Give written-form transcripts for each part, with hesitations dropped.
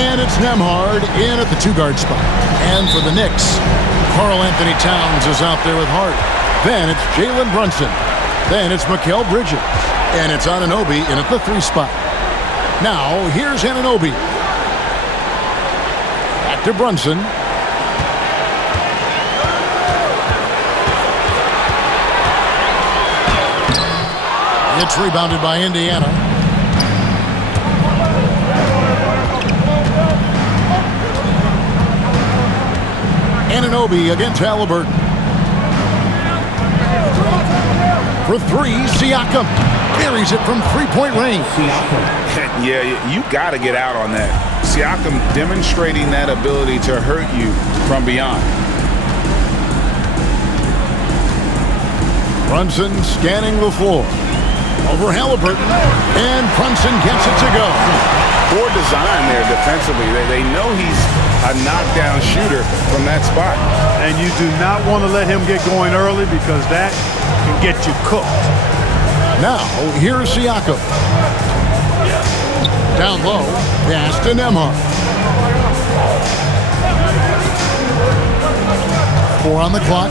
And it's Nembhard in at the two-guard spot. And for the Knicks, Karl Anthony Towns is out there with Hart. Then it's Jalen Brunson. Then it's Mikal Bridges. And it's Anunoby in at the three spot. Now, here's Anunoby. Back to Brunson. It's rebounded by Indiana. Anunoby against Halliburton. For three, Siakam buries it from three-point range. Yeah, you got to get out on that. Siakam demonstrating that ability to hurt you from beyond. Brunson scanning the floor. Over Halliburton, and Brunson gets it to go. Poor design there defensively. They know he's a knockdown shooter from that spot. And you do not want to let him get going early because that can get you cooked. Now, here's Siakam. Down low, pass to Nembhard. 4 on the clock.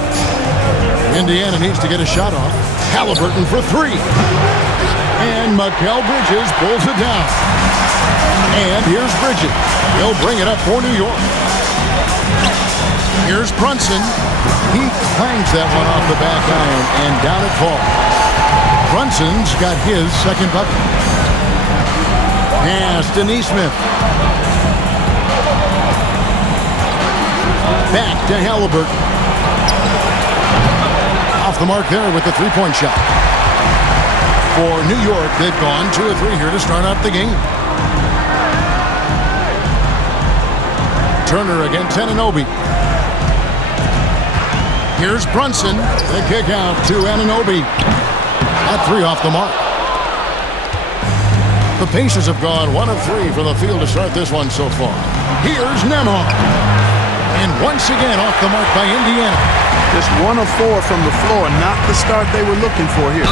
Indiana needs to get a shot off. Halliburton for three. And Mikal Bridges pulls it down. And here's Bridges. He'll bring it up for New York. Here's Brunson. He clangs that one off the back iron, and down it falls. Brunson's got his second bucket. Pass to Nesmith. Back to Halliburton. Off the mark there with the three-point shot. For New York, they've gone 2 of 3 here to start out the game. Turner against Anunoby. Here's Brunson. The kick out to Anunoby. At 3 off the mark. The Pacers have gone 1 of 3 from the field to start this one so far. Here's Nembhard. And once again off the mark by Indiana. Just 1 of 4 from the floor, not the start they were looking for here.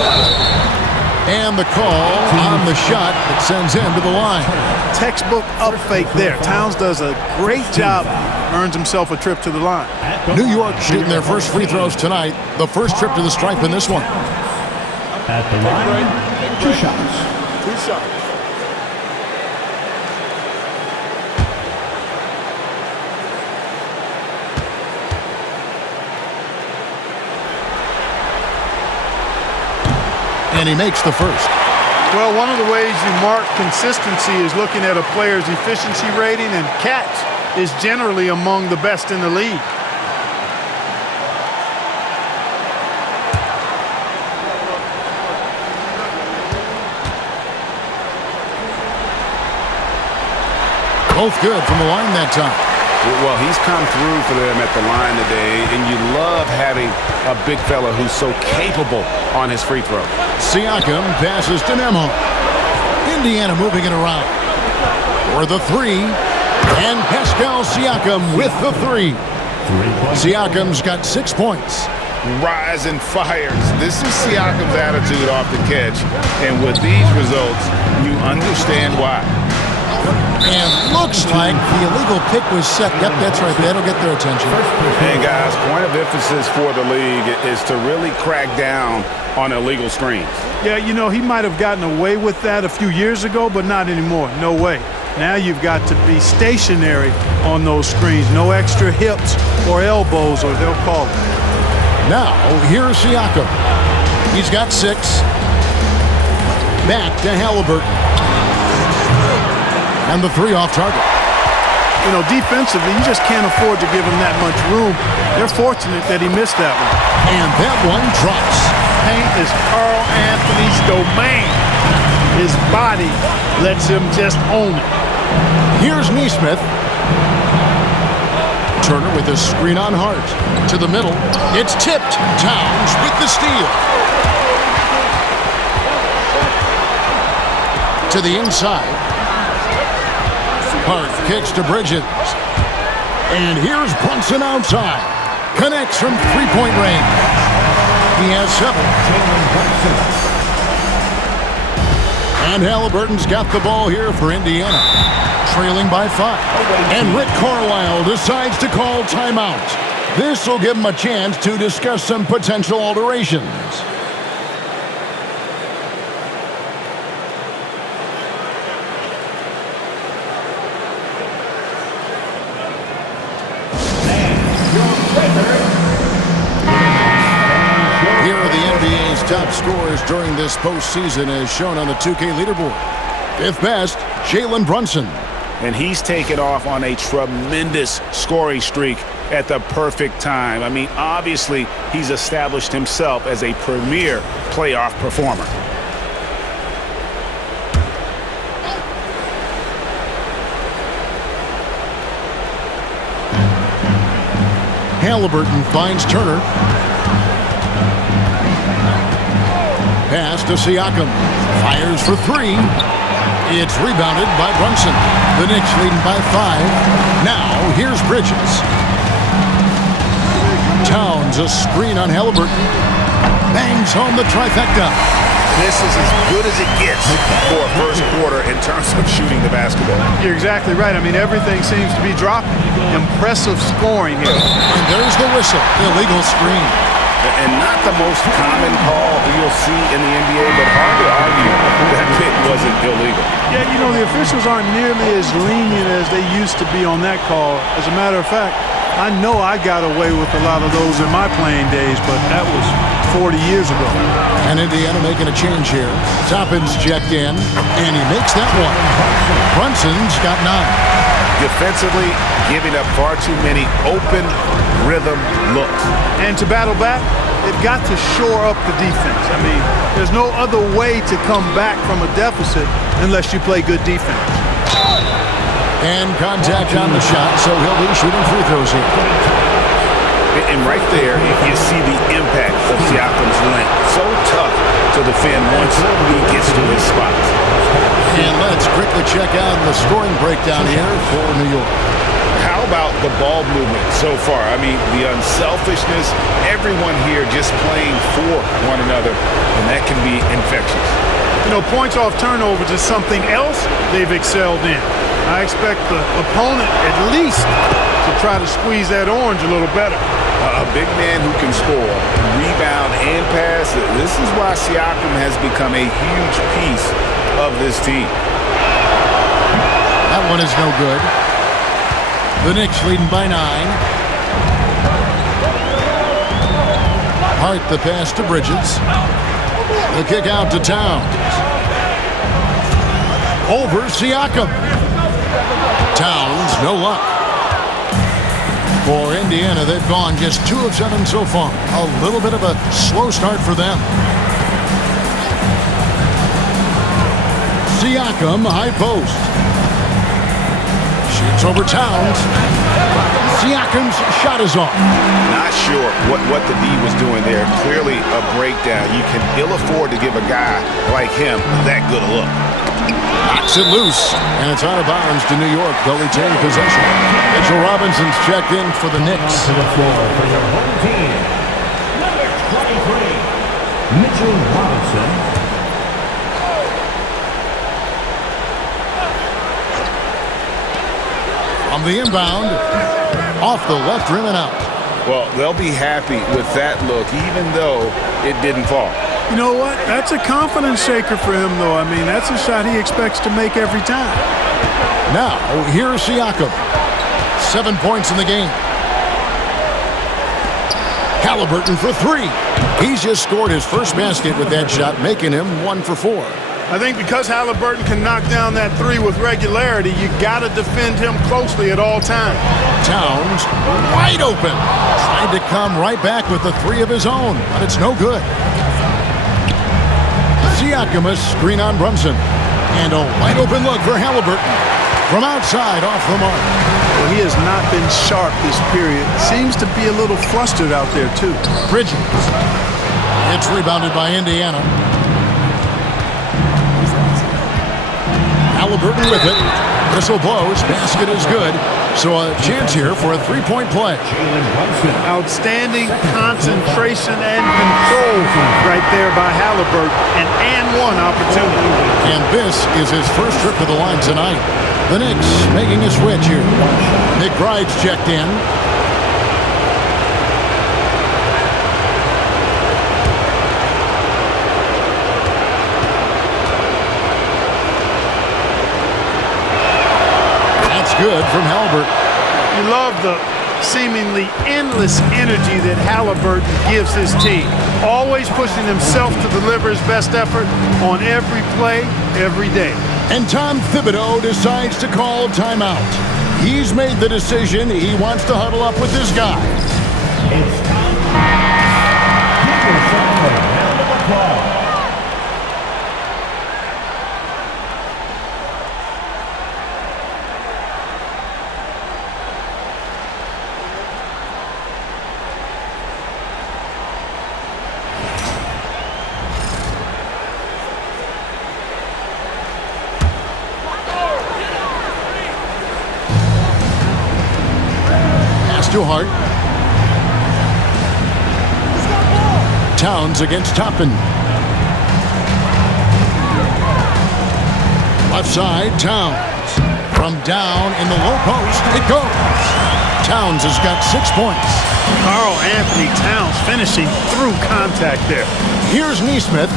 And the call on the shot that sends him to the line. Textbook up fake there. Towns does a great job, earns himself a trip to the line. New York shooting their first free throws tonight. The first trip to the stripe in this one. At the line, 2 shots. 2 shots. And he makes the first. Well, one of the ways you mark consistency is looking at a player's efficiency rating, and catch is generally among the best in the league. Both good from the line that time. Well, he's come through for them at the line today, and you love having a big fella who's so capable on his free throw. Siakam passes to Nembhard. Indiana moving it around. For the three, and Pascal Siakam with the three. Siakam's got 6 points. Ryzen fires. This is Siakam's attitude off the catch, and with these results, you understand why. And looks like the illegal pick was set. Yep, that's right. That'll get their attention. And guys, point of emphasis for the league is to really crack down on illegal screens. Yeah, you know, he might have gotten away with that a few years ago, but not anymore. No way. Now you've got to be stationary on those screens. No extra hips or elbows, or they'll call it. Now, here's Siakam. He's got 6. Back to Halliburton. And the 3 off target. You know, defensively, you just can't afford to give him that much room. They're fortunate that he missed that one. And that one drops. Paint is Karl Anthony's domain. His body lets him just own it. Here's Nesmith. Turner with a screen on Hart. To the middle. It's tipped. Towns with the steal. To the inside. Hart kicks to Bridges. And here's Brunson outside. Connects from three-point range. He has 7. And Halliburton's got the ball here for Indiana, trailing by 5. And Rick Carlisle decides to call timeout. This will give him a chance to discuss some potential alterations. Here are the NBA's top scorers during this postseason as shown on the 2K leaderboard. Fifth best, Jalen Brunson. And he's taken off on a tremendous scoring streak at the perfect time. I mean, obviously, he's established himself as a premier playoff performer. Halliburton finds Turner. Pass to Siakam. Fires for 3. It's rebounded by Brunson. The Knicks leading by 5. Now, here's Bridges. Towns a screen on Halliburton. Bangs home the trifecta. This is as good as it gets for a first quarter in terms of shooting the basketball. You're exactly right. I mean, everything seems to be dropping. Impressive scoring here. And there's the whistle. Illegal screen. And not the most common call you'll see in the NBA, but hard to argue that pick wasn't illegal. Yeah, you know, the officials aren't nearly as lenient as they used to be on that call. As a matter of fact, I know I got away with a lot of those in my playing days, but that was 40 years ago. And Indiana making a change here. Toppin's checked in, and he makes that one. Brunson's got 9. Defensively, giving up far too many open rhythm looks. And to battle back, they've got to shore up the defense. I mean, there's no other way to come back from a deficit unless you play good defense. And contact on the shot, so he'll be shooting free throws here. And right there, you see the impact of Siakam's length. So tough to defend once he gets to his spots. And let's quickly check out the scoring breakdown here for New York. How about the ball movement so far? I mean, the unselfishness, everyone here just playing for one another, and that can be infectious. You know, points off turnovers is something else they've excelled in. I expect the opponent at least to try to squeeze that orange a little better. A big man who can score, rebound, and pass. This is why Siakam has become a huge piece of this team. That one is no good. The Knicks leading by 9. Hart the pass to Bridges. The kick out to Towns. Over Siakam. Towns, no luck. For Indiana, they've gone just 2 of 7 so far. A little bit of a slow start for them. Siakam, high post. Shoots over Towns. Siakam's shot is off. Not sure what the D was doing there. Clearly a breakdown. You can ill afford to give a guy like him that good a look. Knocks it loose, and it's out of bounds to New York. They'll retain possession. Mitchell Robinson's checked in for the Knicks. To the floor for your home team, number 23, Mitchell Robinson. On the inbound, off the left rim and out. Well, they'll be happy with that look, even though it didn't fall. You know what? That's a confidence shaker for him, though. I mean, that's a shot he expects to make every time. Now, here's Siakam. 7 points in the game. Halliburton for 3. He's just scored his first basket with that shot, making him 1 for 4. I think because Halliburton can knock down that 3 with regularity, you got to defend him closely at all times. Towns, wide open. Tried to come right back with the 3 of his own, but it's no good. Siakam, a screen on Brunson. And a wide open look for Halliburton. From outside, off the mark. Well, he has not been sharp this period. Seems to be a little flustered out there, too. Bridges. It's rebounded by Indiana. Halliburton with it. Whistle blows. Basket is good. So a chance here for a three-point play. Outstanding concentration and control right there by Halliburton. An and one opportunity. And this is his first trip to the line tonight. The Knicks making a switch here. McBride's checked in. That's good from Halliburton. You love the seemingly endless energy that Halliburton gives his team. Always pushing himself to deliver his best effort on every play, every day. And Tom Thibodeau decides to call timeout. He's made the decision. He wants to huddle up with his guys. It's time. Keep your shot round of applause. To Hart. Towns against Toppin. Left side, Towns. From down in the low post, it goes. Towns has got 6 points. Karl Anthony Towns finishing through contact there. Here's Nesmith.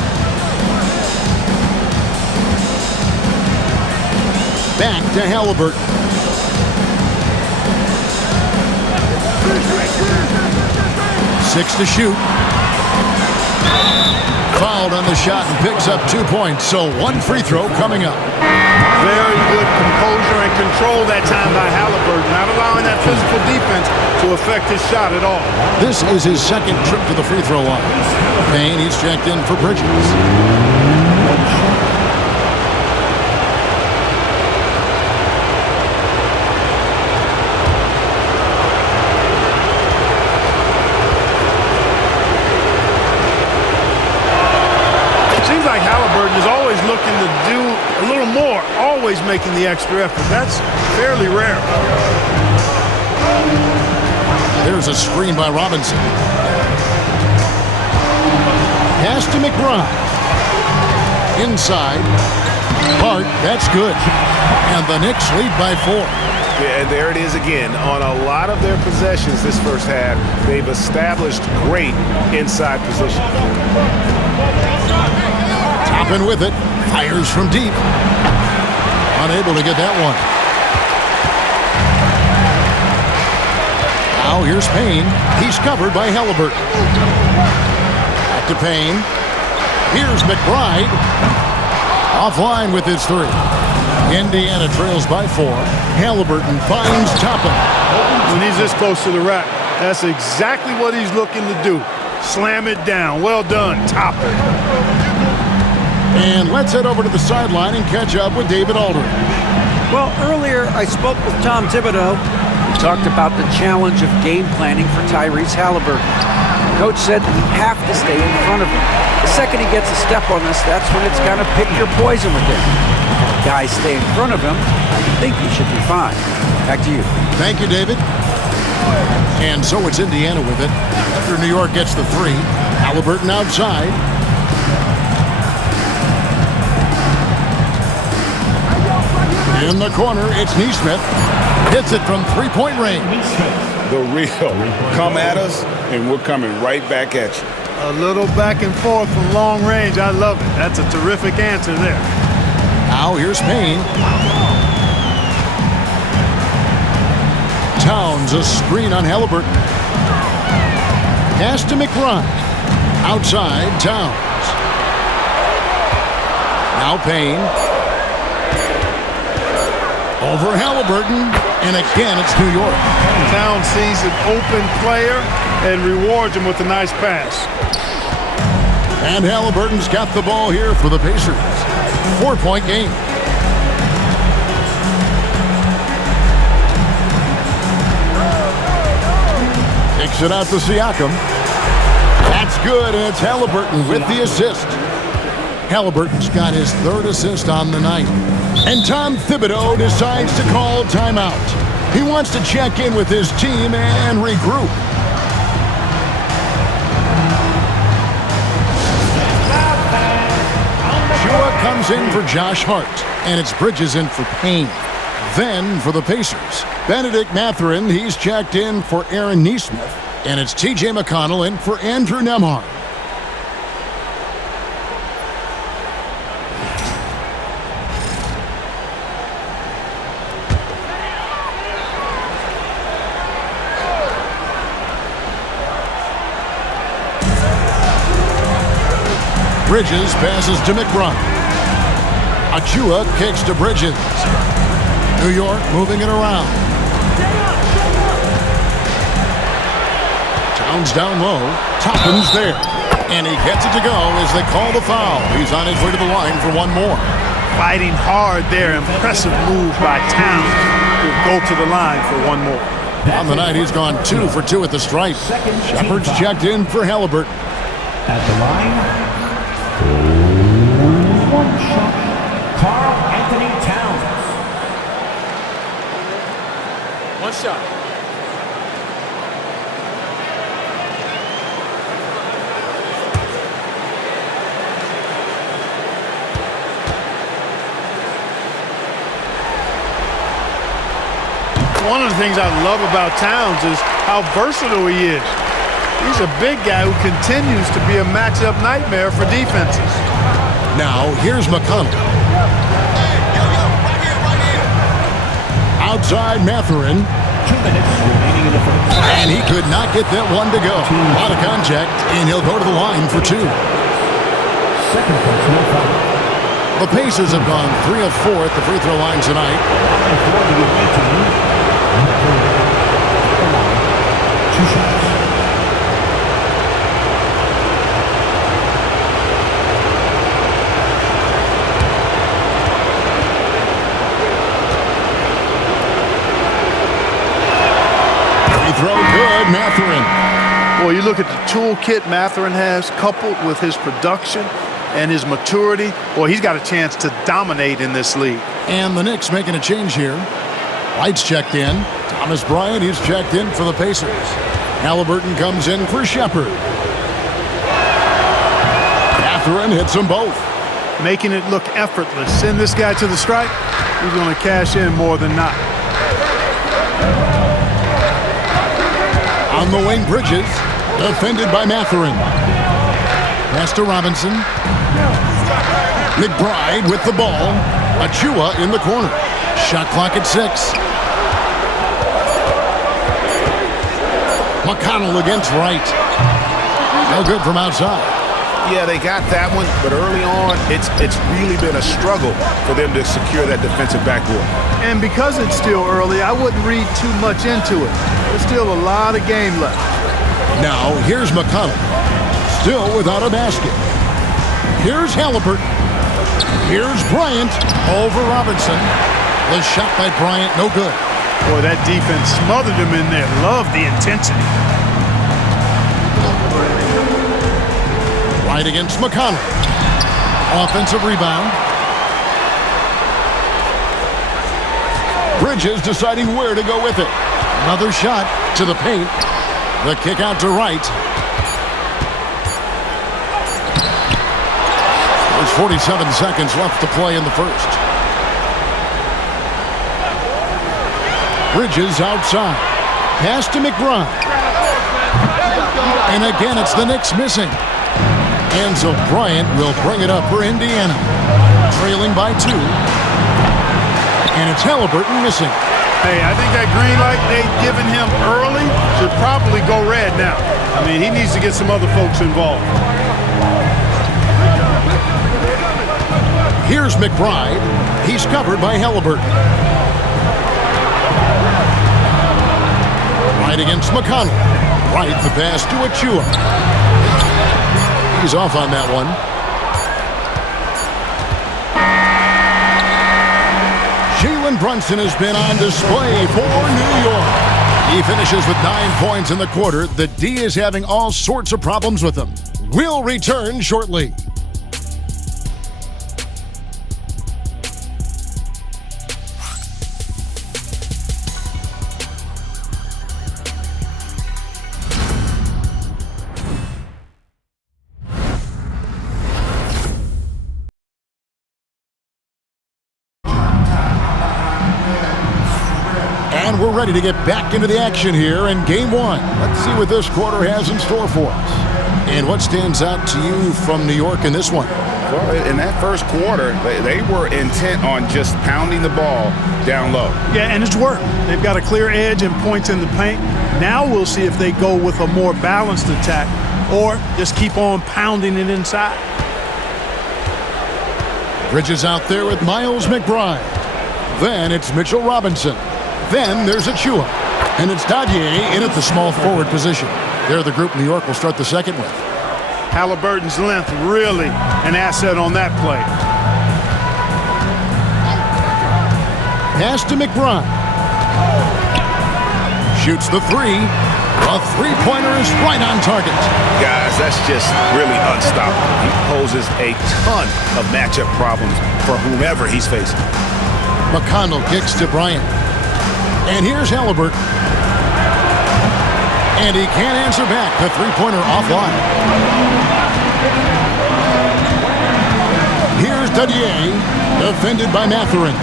Back to Halliburton. 6 to shoot. Fouled on the shot and picks up 2 points. So 1 free throw coming up. Very good composure and control that time by Halliburton, not allowing that physical defense to affect his shot at all. This is his second trip to the free throw line. Payne, he's checked in for Bridges. Is always looking to do a little more, always making the extra effort. That's fairly rare. There's a screen by Robinson. Pass to McBride. Inside. Hart, that's good. And the Knicks lead by 4. Yeah, and there it is again. On a lot of their possessions this first half, they've established great inside position. Toppin with it. Fires from deep. Unable to get that one. Now here's Payne. He's covered by Halliburton. Back to Payne. Here's McBride. Offline with his 3. Indiana trails by 4. Halliburton finds Toppin. When he's this close to the rack, that's exactly what he's looking to do. Slam it down. Well done, Toppin. And let's head over to the sideline and catch up with David Aldridge. Well, earlier I spoke with Tom Thibodeau. We talked about the challenge of game planning for Tyrese Halliburton. Coach said we have to stay in front of him. The second he gets a step on us, that's when it's kind of pick your poison with him. If guys stay in front of him, I think he should be fine. Back to you. Thank you, David. And so it's Indiana with it. After New York gets the 3, Halliburton outside. In the corner, it's Nesmith. Hits it from 3-point range. The real. Come at us, and we're coming right back at you. A little back and forth from long range. I love it. That's a terrific answer there. Now here's Payne. Towns, a screen on Halliburton. Pass to McBride. Outside, Towns. Now Payne. Over Halliburton, and again it's New York. Towns sees an open player and rewards him with a nice pass. And Halliburton's got the ball here for the Pacers. 4-point game. Kicks it out to Siakam. That's good, and it's Halliburton with the assist. Halliburton's got his third assist on the night. And Tom Thibodeau decides to call timeout. He wants to check in with his team and regroup. Chua comes in for Josh Hart, and it's Bridges in for Payne. Then for the Pacers, Benedict Mathurin, he's checked in for Aaron Nesmith, and it's T.J. McConnell in for Andrew Nembhard. Bridges passes to McBride. Achua kicks to Bridges. New York moving it around. Towns down low. Toppin's there. And he gets it to go as they call the foul. He's on his way to the line for one more. Fighting hard there. Impressive move by Towns. Will go to the line for one more. On the night, he's gone 2 for 2 at the stripe. Shepard's checked in for Halliburton. At the line, one shot, Karl Anthony Towns. One shot. One of the things I love about Towns is how versatile he is. He's a big guy who continues to be a matchup nightmare for defenses. Now, here's McConnell. Outside Mathurin. 2 minutes remaining in the first. And he could not get that one to go. A lot of contact, and he'll go to the line for 2. Second personal foul. The Pacers have gone 3 of 4 at the free throw line tonight. Before the 18, two shots. Throw good, Mathurin. Boy, you look at the toolkit Mathurin has, coupled with his production and his maturity. Boy, he's got a chance to dominate in this league. And the Knicks making a change here. White's checked in. Thomas Bryant, he's checked in for the Pacers. Halliburton comes in for Shepard. Mathurin hits them both. Making it look effortless. Send this guy to the stripe. He's going to cash in more than not. On the wing, Bridges, defended by Mathurin. Pass to Robinson. McBride with the ball. Achua in the corner. Shot clock at 6. McConnell against Wright. No good from outside. Yeah, they got that one, but early on, it's really been a struggle for them to secure that defensive backboard. And because it's still early, I wouldn't read too much into it. There's still a lot of game left. Now, here's McConnell. Still without a basket. Here's Halliburton. Here's Bryant over Robinson. The shot by Bryant, no good. Boy, that defense smothered him in there. Love the intensity. Right against McConnell. Offensive rebound. Bridges deciding where to go with it. Another shot to the paint. The kick out to Wright. There's 47 seconds left to play in the first. Bridges outside. Pass to McBride. And again, it's the Knicks missing. And so Bryant will bring it up for Indiana. Trailing by 2. And it's Halliburton missing. Hey, I think that green light they've given him early should probably go red now. I mean, he needs to get some other folks involved. Here's McBride. He's covered by Halliburton. Right against McConnell. Right, the pass to Achua. He's off on that one. Jalen Brunson has been on display for New York. He finishes with 9 points in the quarter. The D is having all sorts of problems with him. We'll return shortly. And we're ready to get back into the action here in Game 1. Let's see what this quarter has in store for us. And what stands out to you from New York in this one? Well, in that first quarter, they were intent on just pounding the ball down low. Yeah, and it's worked. They've got a clear edge and points in the paint. Now we'll see if they go with a more balanced attack or just keep on pounding it inside. Bridges out there with Miles McBride. Then it's Mitchell Robinson. Then there's Achua. And it's Dadier in at the small forward position. They're the group New York will start the second with. Halliburton's length really an asset on that play. Pass to McBride. Shoots the three. A three-pointer is right on target. Guys, that's just really unstoppable. He poses a ton of matchup problems for whomever he's facing. McConnell kicks to Bryant. And here's Halliburton. And he can't answer back. The three-pointer offline. Here's Dadier, defended by Mathurin.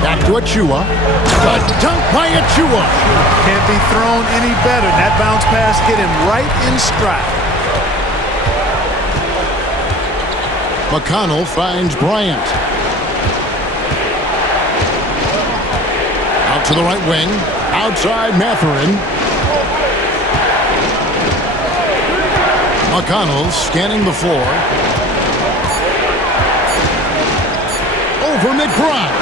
Back to Achua. The dunk by Achua. Can't be thrown any better. That bounce pass hit him right in stride. McConnell finds Bryant. Out to the right wing. Outside Mathurin. McConnell scanning the floor. Over McBride.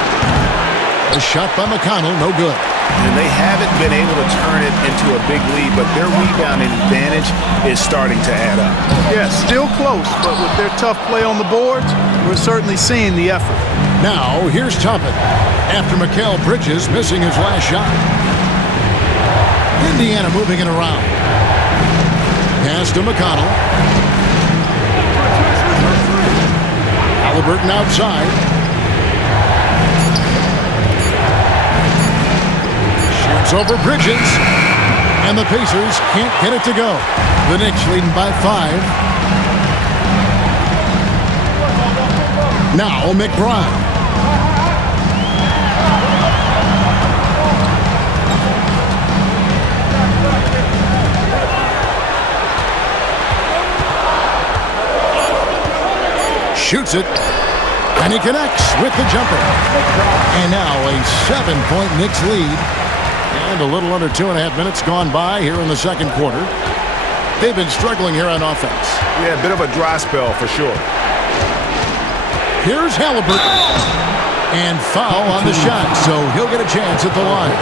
A shot by McConnell, no good. And they haven't been able to turn it into a big lead, but their rebounding advantage is starting to add up. Yeah, still close, but with their tough play on the boards, we're certainly seeing the effort. Now, here's Toppin. After Mikal Bridges missing his last shot. Indiana moving it around. Pass to McConnell. Halliburton outside. Shoots over Bridges. And the Pacers can't get it to go. The Knicks leading by 5. Now McBride. Shoots it, and he connects with the jumper. And now a 7-point Knicks lead. And a little under 2.5 minutes gone by here in the second quarter. They've been struggling here on offense. Yeah, a bit of a dry spell for sure. Here's Halliburton. And foul on the shot, so he'll get a chance at the line.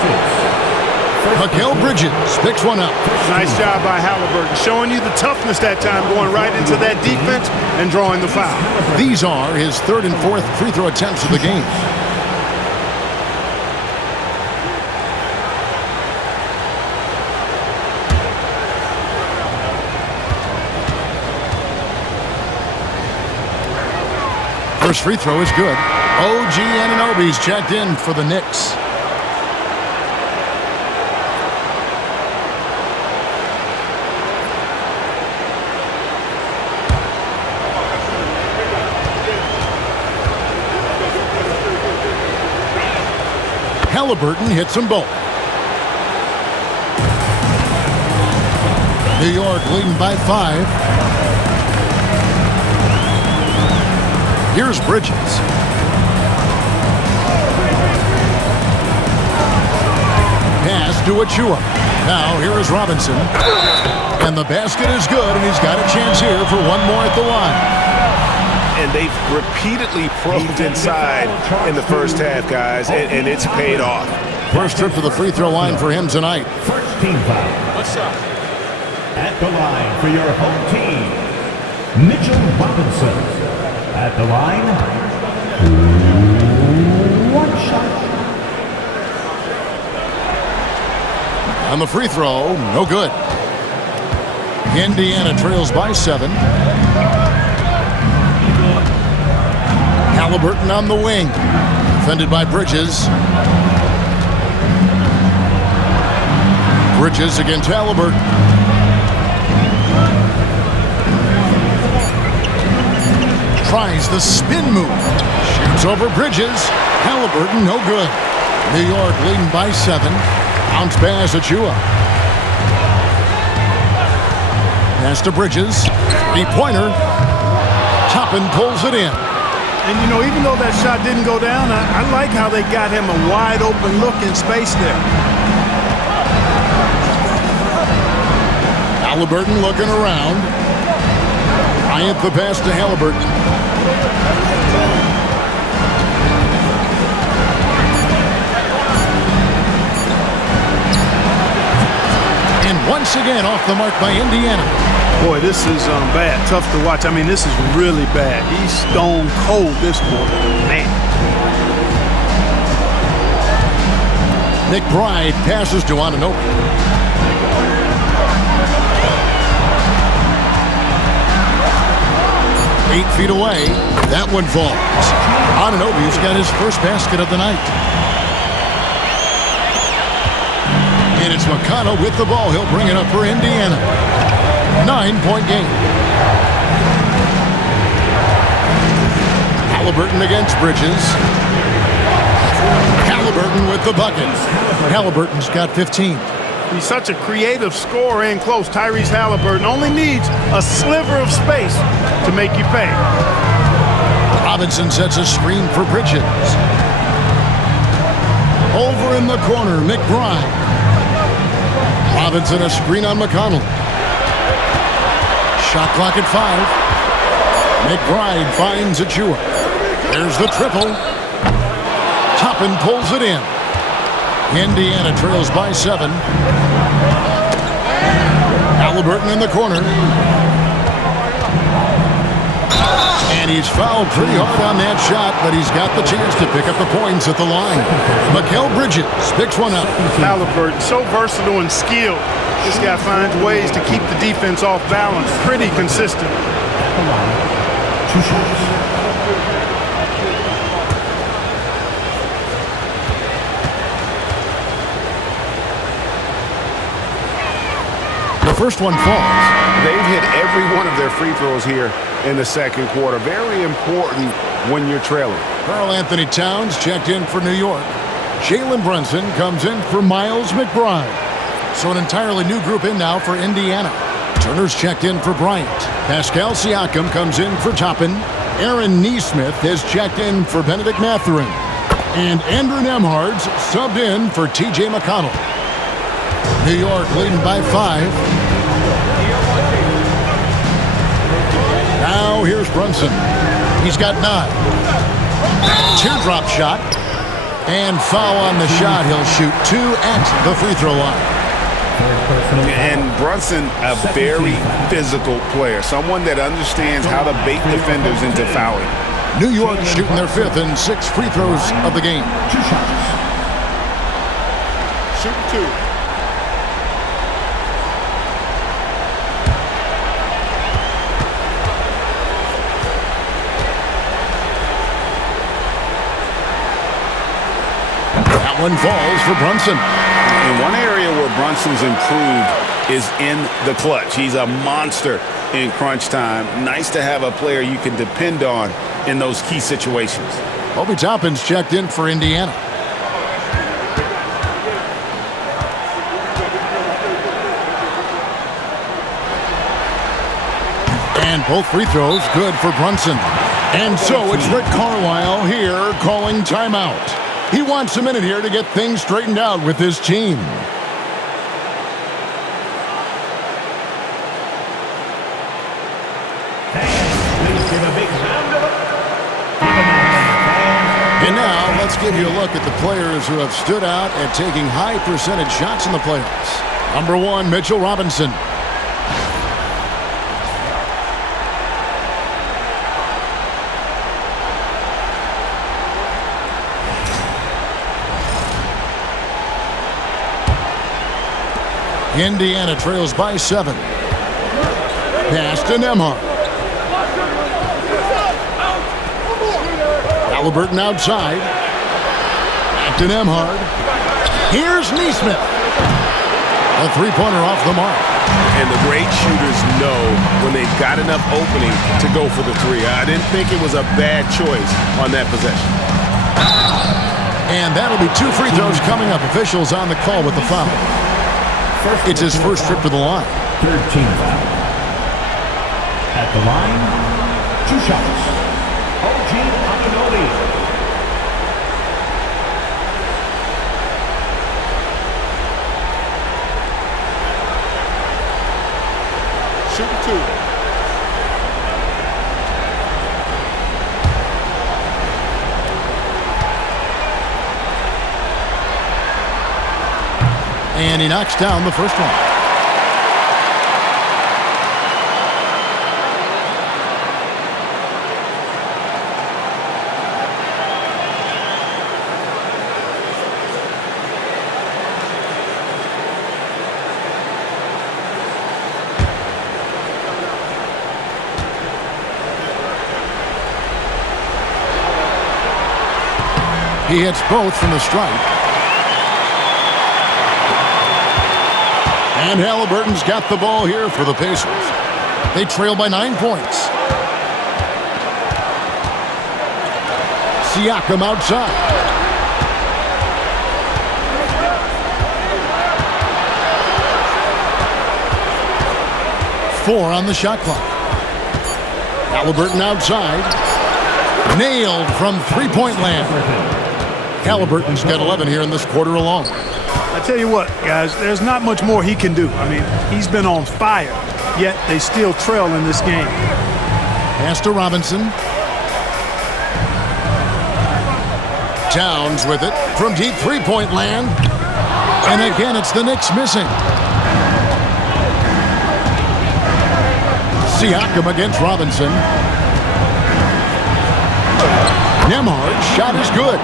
Mikal Bridges picks one up. Nice job by Halliburton, showing you the toughness that time, going right into that defense and drawing the foul. These are his third and fourth free throw attempts of the game. First free throw is good. OG Anunoby's checked in for the Knicks. Halliburton hits them both. New York leading by 5. Here's Bridges. Pass to Achua. Now here is Robinson. And the basket is good, and he's got a chance here for one more at the line. And they've repeatedly probed inside in the first half, guys, and it's paid off. First trip to the free throw line for him tonight. First team foul. What's up? At the line for your home team, Mitchell Robinson. At the line, one shot. On the free throw, no good. Indiana trails by 7. Halliburton on the wing. Defended by Bridges. Bridges against Halliburton. Tries the spin move. Shoots over Bridges. Halliburton, no good. New York leading by 7. Bounce pass Achua. Pass to Bridges. Three-pointer. Toppin pulls it in. And, you know, even though that shot didn't go down, I like how they got him a wide-open look in space there. Halliburton looking around. Bryant the pass to Halliburton. And once again off the mark by Indiana. Boy, this is bad. Tough to watch. I mean, this is really bad. He's stone cold this quarter. Man. McBride passes to Ananobi. 8 feet away. That one falls. Ananobi's got his first basket of the night. And it's McConnell with the ball. He'll bring it up for Indiana. 9-point game. Halliburton against Bridges. Halliburton with the bucket. Halliburton's got 15. He's such a creative scorer in close. Tyrese Halliburton only needs a sliver of space to make you pay. Robinson sets a screen for Bridges. Over in the corner, McBride. Robinson a screen on McConnell. Shot clock at 5. McBride finds Achua. There's the triple. Toppin pulls it in. Indiana trails by 7. Halliburton in the corner. And he's fouled pretty hard on that shot, but he's got the chance to pick up the points at the line. Mikal Bridges picks one up. Halliburton, so versatile and skilled. This guy finds ways to keep the defense off balance. Pretty consistent. 2 shots. The first one falls. They've hit every one of their free throws here in the second quarter. Very important when you're trailing. Karl Anthony Towns checked in for New York. Jalen Brunson comes in for Miles McBride. So an entirely new group in now for Indiana. Turner's checked in for Bryant. Pascal Siakam comes in for Toppin. Aaron Nesmith has checked in for Benedict Mathurin. And Andrew Nembhard's subbed in for T.J. McConnell. New York leading by 5. Now here's Brunson. He's got 9. Teardrop shot. And foul on the shot. He'll shoot 2 at the free throw line. And Brunson, a very physical player. Someone that understands how to bait defenders into fouling. New York shooting their 5th and 6th free throws of the game. 2 shots. Shoot 2. That one falls for Brunson. And one area where Brunson's improved is in the clutch. He's a monster in crunch time. Nice to have a player you can depend on in those key situations. Obi Toppin's checked in for Indiana. And both free throws good for Brunson. And so it's Rick Carlisle here calling timeout. He wants a minute here to get things straightened out with his team. And now let's give you a look at the players who have stood out at taking high percentage shots in the playoffs. Number 1, Mitchell Robinson. Indiana trails by 7. Pass to Nembhard. Halliburton outside. Back to Nembhard. Here's Nesmith. A three-pointer off the mark. And the great shooters know when they've got enough opening to go for the three. I didn't think it was a bad choice on that possession. And that'll be 2 free throws coming up. Officials on the call with the foul. It's his first trip to the line. 13 foul. At the line, 2 shots. OG Anunoby. Shooting 2. And he knocks down the first one. He hits both from the stripe. And Halliburton's got the ball here for the Pacers. They trail by 9 points. Siakam outside. Four on the shot clock. Halliburton outside. Nailed from three-point land. Halliburton's got 11 here in this quarter alone. I tell you what, guys, there's not much more he can do. I mean, he's been on fire, yet they still trail in this game. Pass to Robinson. Towns with it from deep three-point land. And again, it's the Knicks missing. Siakam against Robinson. Nembhard's shot is good.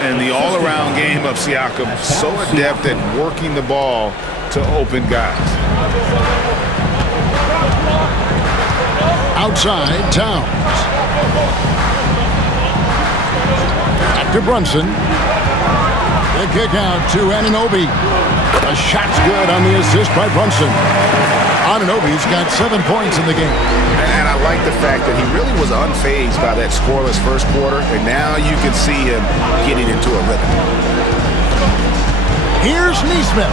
And the all-around game of Siakam, so adept at working the ball to open guys. Outside, Towns. Back to Brunson. The kick out to Anunoby. The shot's good on the assist by Brunson. Anunoby's got 7 points in the game. And I like the fact that he really was unfazed by that scoreless first quarter, and now you can see him getting into a rhythm. Here's Nesmith.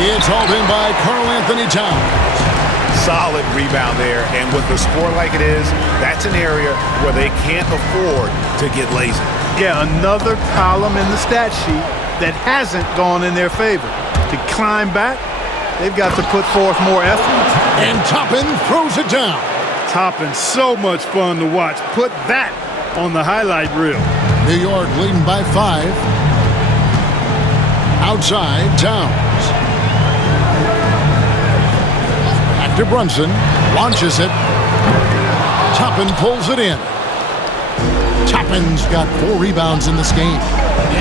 It's hauled in by Karl-Anthony Towns. Solid rebound there, and with the score like it is, that's an area where they can't afford to get lazy. Yeah, another column in the stat sheet that hasn't gone in their favor. To climb back, they've got to put forth more effort. And Toppin throws it down. Toppin, so much fun to watch. Put that on the highlight reel. New York leading by 5. Outside, Towns. Back to Brunson. Launches it. Toppin pulls it in. Toppin's got 4 rebounds in this game.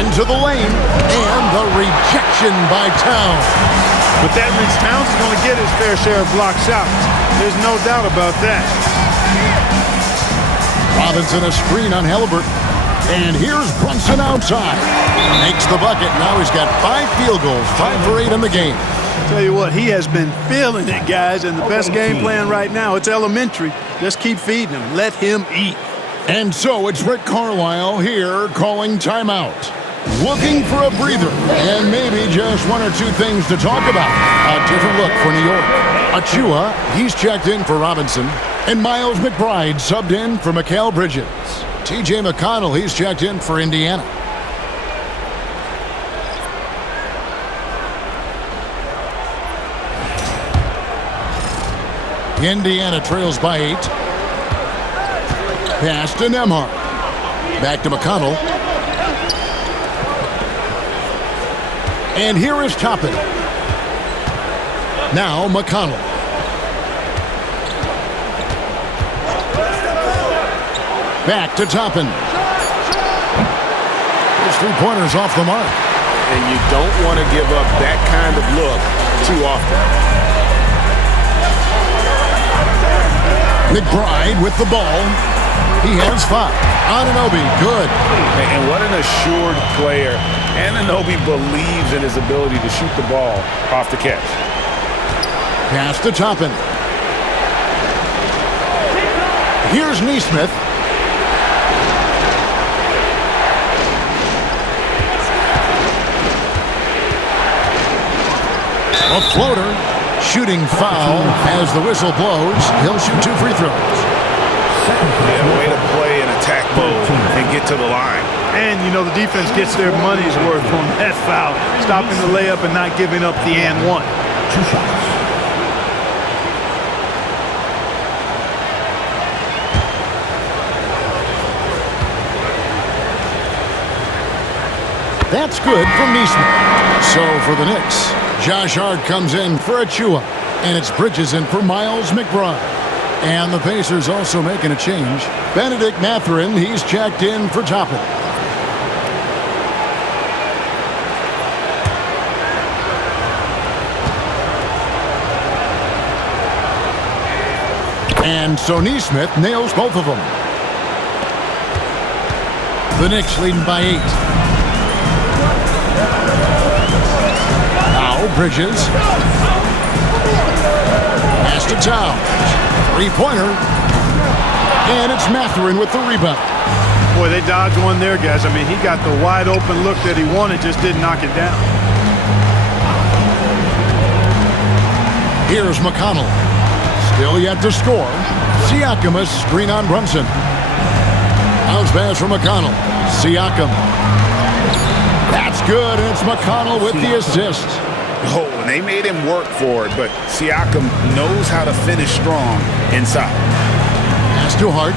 Into the lane. And the rejection by Towns. But that means Towns is going to get his fair share of block shots. There's no doubt about that. Robinson a screen on Halliburton. And here's Brunson outside. Makes the bucket. Now he's got 5 field goals, 5 for 8 in the game. Tell you what, he has been feeling it, guys. And the best game plan right now, it's elementary. Just keep feeding him. Let him eat. And so it's Rick Carlisle here calling timeout. Looking for a breather and maybe just 1 or 2 things to talk about. A different look for New York. Achua, he's checked in for Robinson. And Miles McBride subbed in for Mikal Bridges. TJ McConnell, he's checked in for Indiana. Indiana trails by 8. Pass to Nembhard. Back to McConnell. And here is Toppin. Now McConnell. Back to Toppin. His three-pointers off the mark. And you don't want to give up that kind of look too often. McBride with the ball. He has 5. Anunoby, good. And what an assured player Anunoby believes in his ability to shoot the ball off the catch. Pass to Toppin. Here's Nesmith. A floater. Shooting foul as the whistle blows. He'll shoot 2 free throws. Yeah, way to play in attack mode and get to the line. And, you know, the defense gets their money's worth on that foul, stopping the layup and not giving up the and one. 2 shots. That's good from Nesmith. So for the Knicks, Josh Hart comes in for Achua, and it's Bridges in for Miles McBride. And the Pacers also making a change. Benedict Mathurin, he's checked in for Toppin. And so Nesmith nails both of them. The Knicks leading by 8. Now Bridges. Pass to Towns. Three-pointer. And it's Mathurin with the rebound. Boy, they dodged one there, guys. I mean, he got the wide open look that he wanted, just didn't knock it down. Here's McConnell. Still yet to score. Siakam, a screen on Brunson. Bounce pass from McConnell. Siakam. That's good, and it's McConnell with the assist. Oh, and they made him work for it, but Siakam knows how to finish strong inside. Pass to Hart.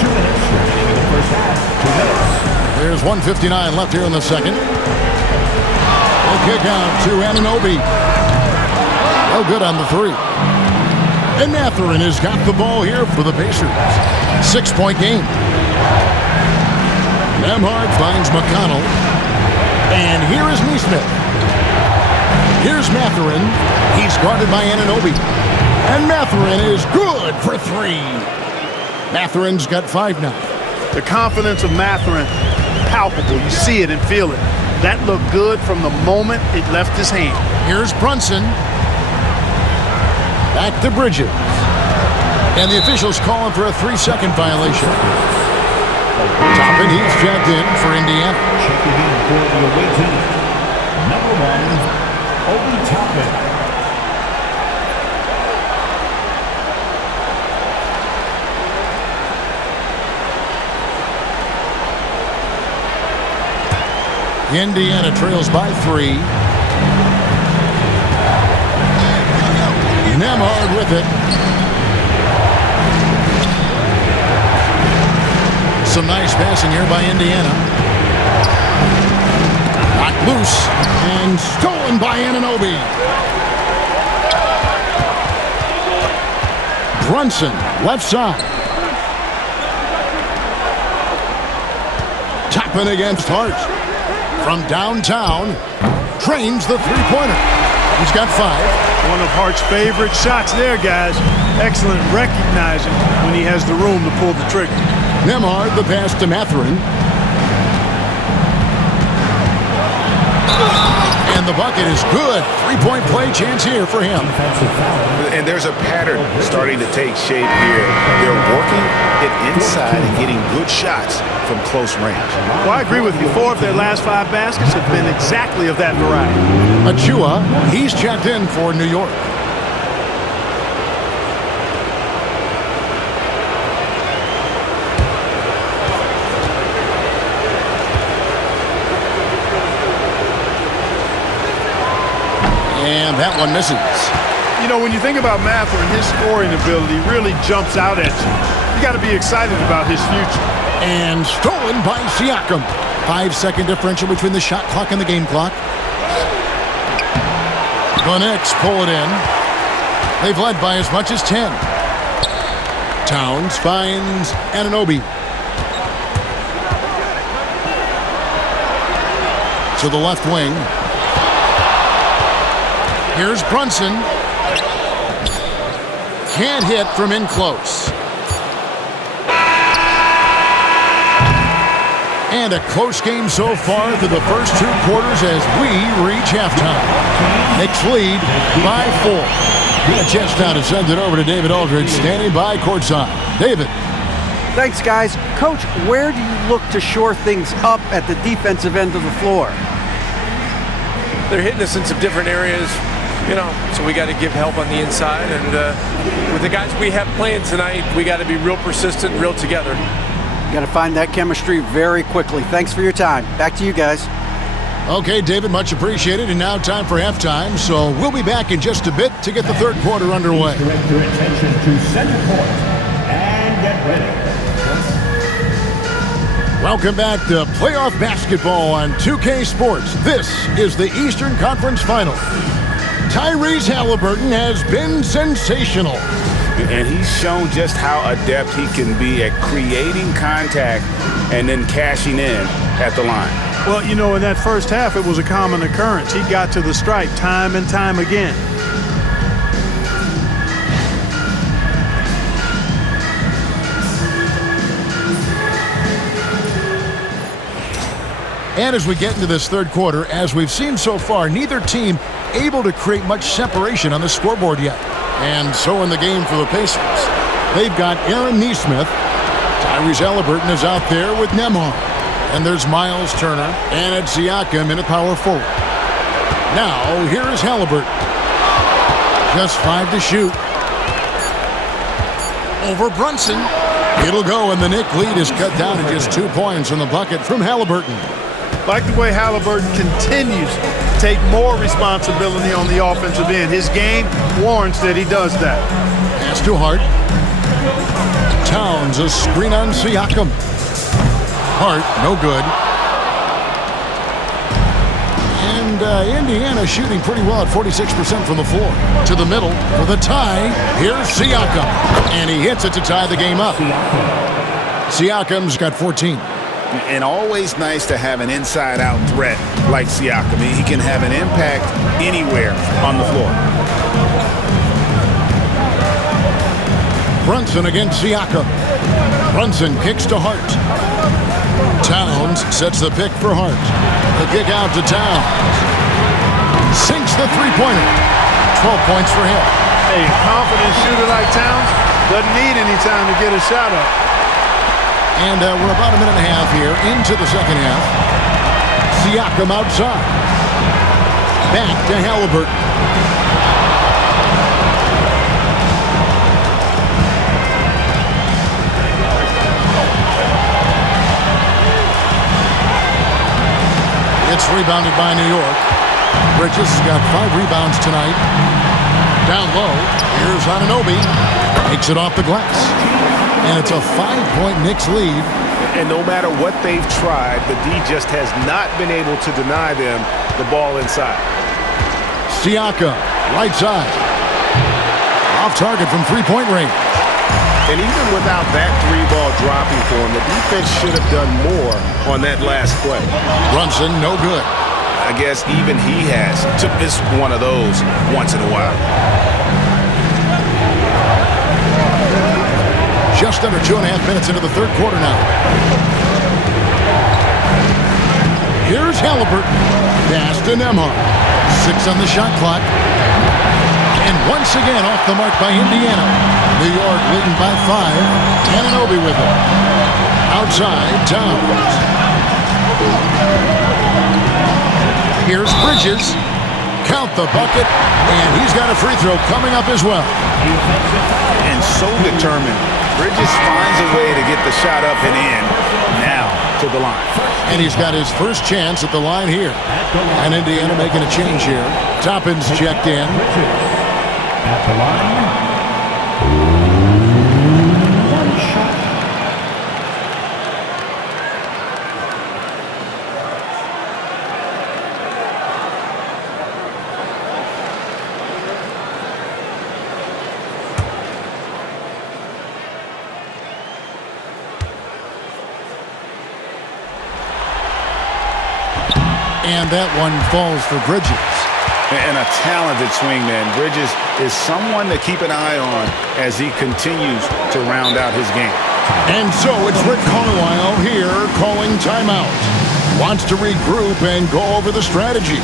2 minutes remaining in the first half. 2 minutes. There's 1:59 left here in the second. A kick out to Anunoby. No good on the 3. And Mathurin has got the ball here for the Pacers. 6-point game. Nembhard finds McConnell. And here is Nesmith. Here's Mathurin. He's guarded by Anunoby. And Mathurin is good for 3. Mathurin's got 5 now. The confidence of Mathurin, palpable. You see it and feel it. That looked good from the moment it left his hand. Here's Brunson. Back to Bridges. And the officials calling for a 3-second violation. Toppin, he's checked in for Indiana. Checking in for the away team. Number 1, Obi Toppin. Indiana trails by 3. Nembhard with it. Some nice passing here by Indiana. Knocked loose and stolen by Anunoby. Brunson, left side. Toppin against Hart. From downtown, trains the three-pointer. He's got 5. One of Hart's favorite shots there, guys. Excellent recognizing when he has the room to pull the trigger. Nembhard, the pass to Mathurin. And the bucket is good. 3-point play chance here for him. And there's a pattern starting to take shape here. They're working it inside and getting good shots from close range. Well, I agree with you. 4 of their last 5 baskets have been exactly of that variety. Achua, he's checked in for New York. And that one misses. You know, when you think about Mathurin, his scoring ability really jumps out at you. You got to be excited about his future. And stolen by Siakam. 5-second differential between the shot clock and the game clock. The Knicks pull it in. They've led by as much as 10. Towns finds Anunoby. To the left wing. Here's Brunson. Can't hit from in close. And a close game so far through the first 2 quarters as we reach halftime. Knicks lead by 4. A chance now to send it over to David Aldridge, standing by courtside. David. Thanks, guys. Coach, where do you look to shore things up at the defensive end of the floor? They're hitting us in some different areas, so we got to give help on the inside. And with the guys we have playing tonight, we got to be real persistent, real together. Got to find that chemistry very quickly. Thanks for your time. Back to you guys. Okay, David, much appreciated. And now time for halftime. So we'll be back in just a bit to get the third quarter underway. Direct your attention to center court and get ready. Welcome back to playoff basketball on 2K Sports. This is the Eastern Conference Final. Tyrese Halliburton has been sensational. And he's shown just how adept he can be at creating contact and then cashing in at the line. Well, in that first half, it was a common occurrence. He got to the stripe time and time again. And as we get into this third quarter, as we've seen so far, neither team able to create much separation on the scoreboard yet. And so in the game for the Pacers, they've got Aaron Nesmith. Tyrese Halliburton is out there with Nembhard. And there's Miles Turner and Ed Siakam in a power forward. Now, here is Halliburton. Just 5 to shoot. Over Brunson. It'll go, and the Knicks lead is cut down to just 2 points in the bucket from Halliburton. Like the way Halliburton continues to take more responsibility on the offensive end. His game warrants that he does that. Pass to Hart. Towns, a screen on Siakam. Hart, no good. And Indiana shooting pretty well at 46% from the floor. To the middle for the tie. Here's Siakam. And he hits it to tie the game up. Siakam's got 14. And always nice to have an inside-out threat like Siakam. He can have an impact anywhere on the floor. Brunson against Siakam. Brunson kicks to Hart. Towns sets the pick for Hart. The kick out to Towns. Sinks the three-pointer. 12 points for him. Hey, a confident shooter like Towns doesn't need any time to get a shot up. And we're about a minute and a half here into the second half. Siakam outside. Back to Halliburton. It's rebounded by New York. Bridges has got 5 rebounds tonight. Down low, here's Anunoby. Takes it off the glass. And it's a 5-point Knicks lead. And no matter what they've tried, the D just has not been able to deny them the ball inside. Siakam, right side. Off target from 3-point range. And even without that 3-ball dropping for him, the defense should have done more on that last play. Brunson, no good. I guess even he has to miss one of those once in a while. Just under 2.5 minutes into the third quarter now. Here's Halliburton. Pass to Nembhard. 6 on the shot clock. And once again off the mark by Indiana. New York leading by 5. Anunoby with it. Outside, Towns. Here's Bridges. Count the bucket. And he's got a free throw coming up as well. And so determined. Bridges finds a way to get the shot up and in. Now to the line. And he's got his first chance at the line here. And Indiana making a change here. Toppin's checked in. At the line. And that one falls for Bridges. And a talented swingman. Bridges is someone to keep an eye on as he continues to round out his game. And so it's Rick Carlisle here calling timeout. Wants to regroup and go over the strategy.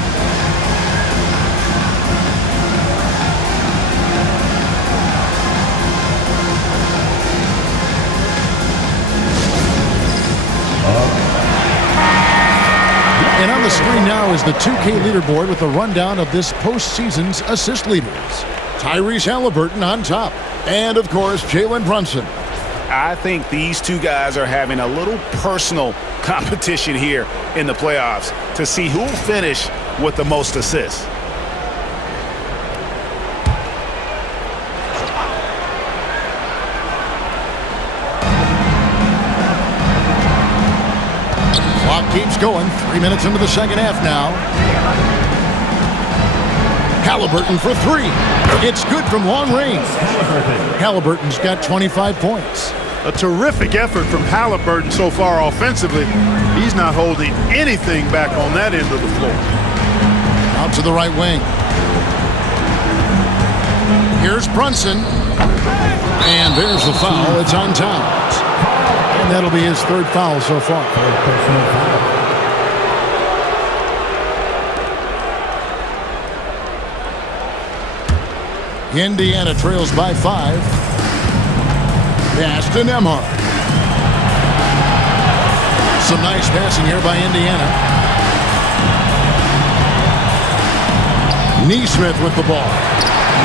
And on the screen now is the 2K leaderboard with a rundown of this postseason's assist leaders. Tyrese Halliburton on top. And, of course, Jalen Brunson. I think these two guys are having a little personal competition here in the playoffs to see who will finish with the most assists. Clock keeps going. 3 minutes into the second half now. Halliburton for three. It's good from long range. Halliburton's got 25 points. A terrific effort from Halliburton so far offensively. He's not holding anything back on that end of the floor. Out to the right wing. Here's Brunson. And there's the foul. It's on Towns. And that'll be his third foul so far. Indiana trails by 5. Pass to Nembhard. Some nice passing here by Indiana. Neesmith with the ball.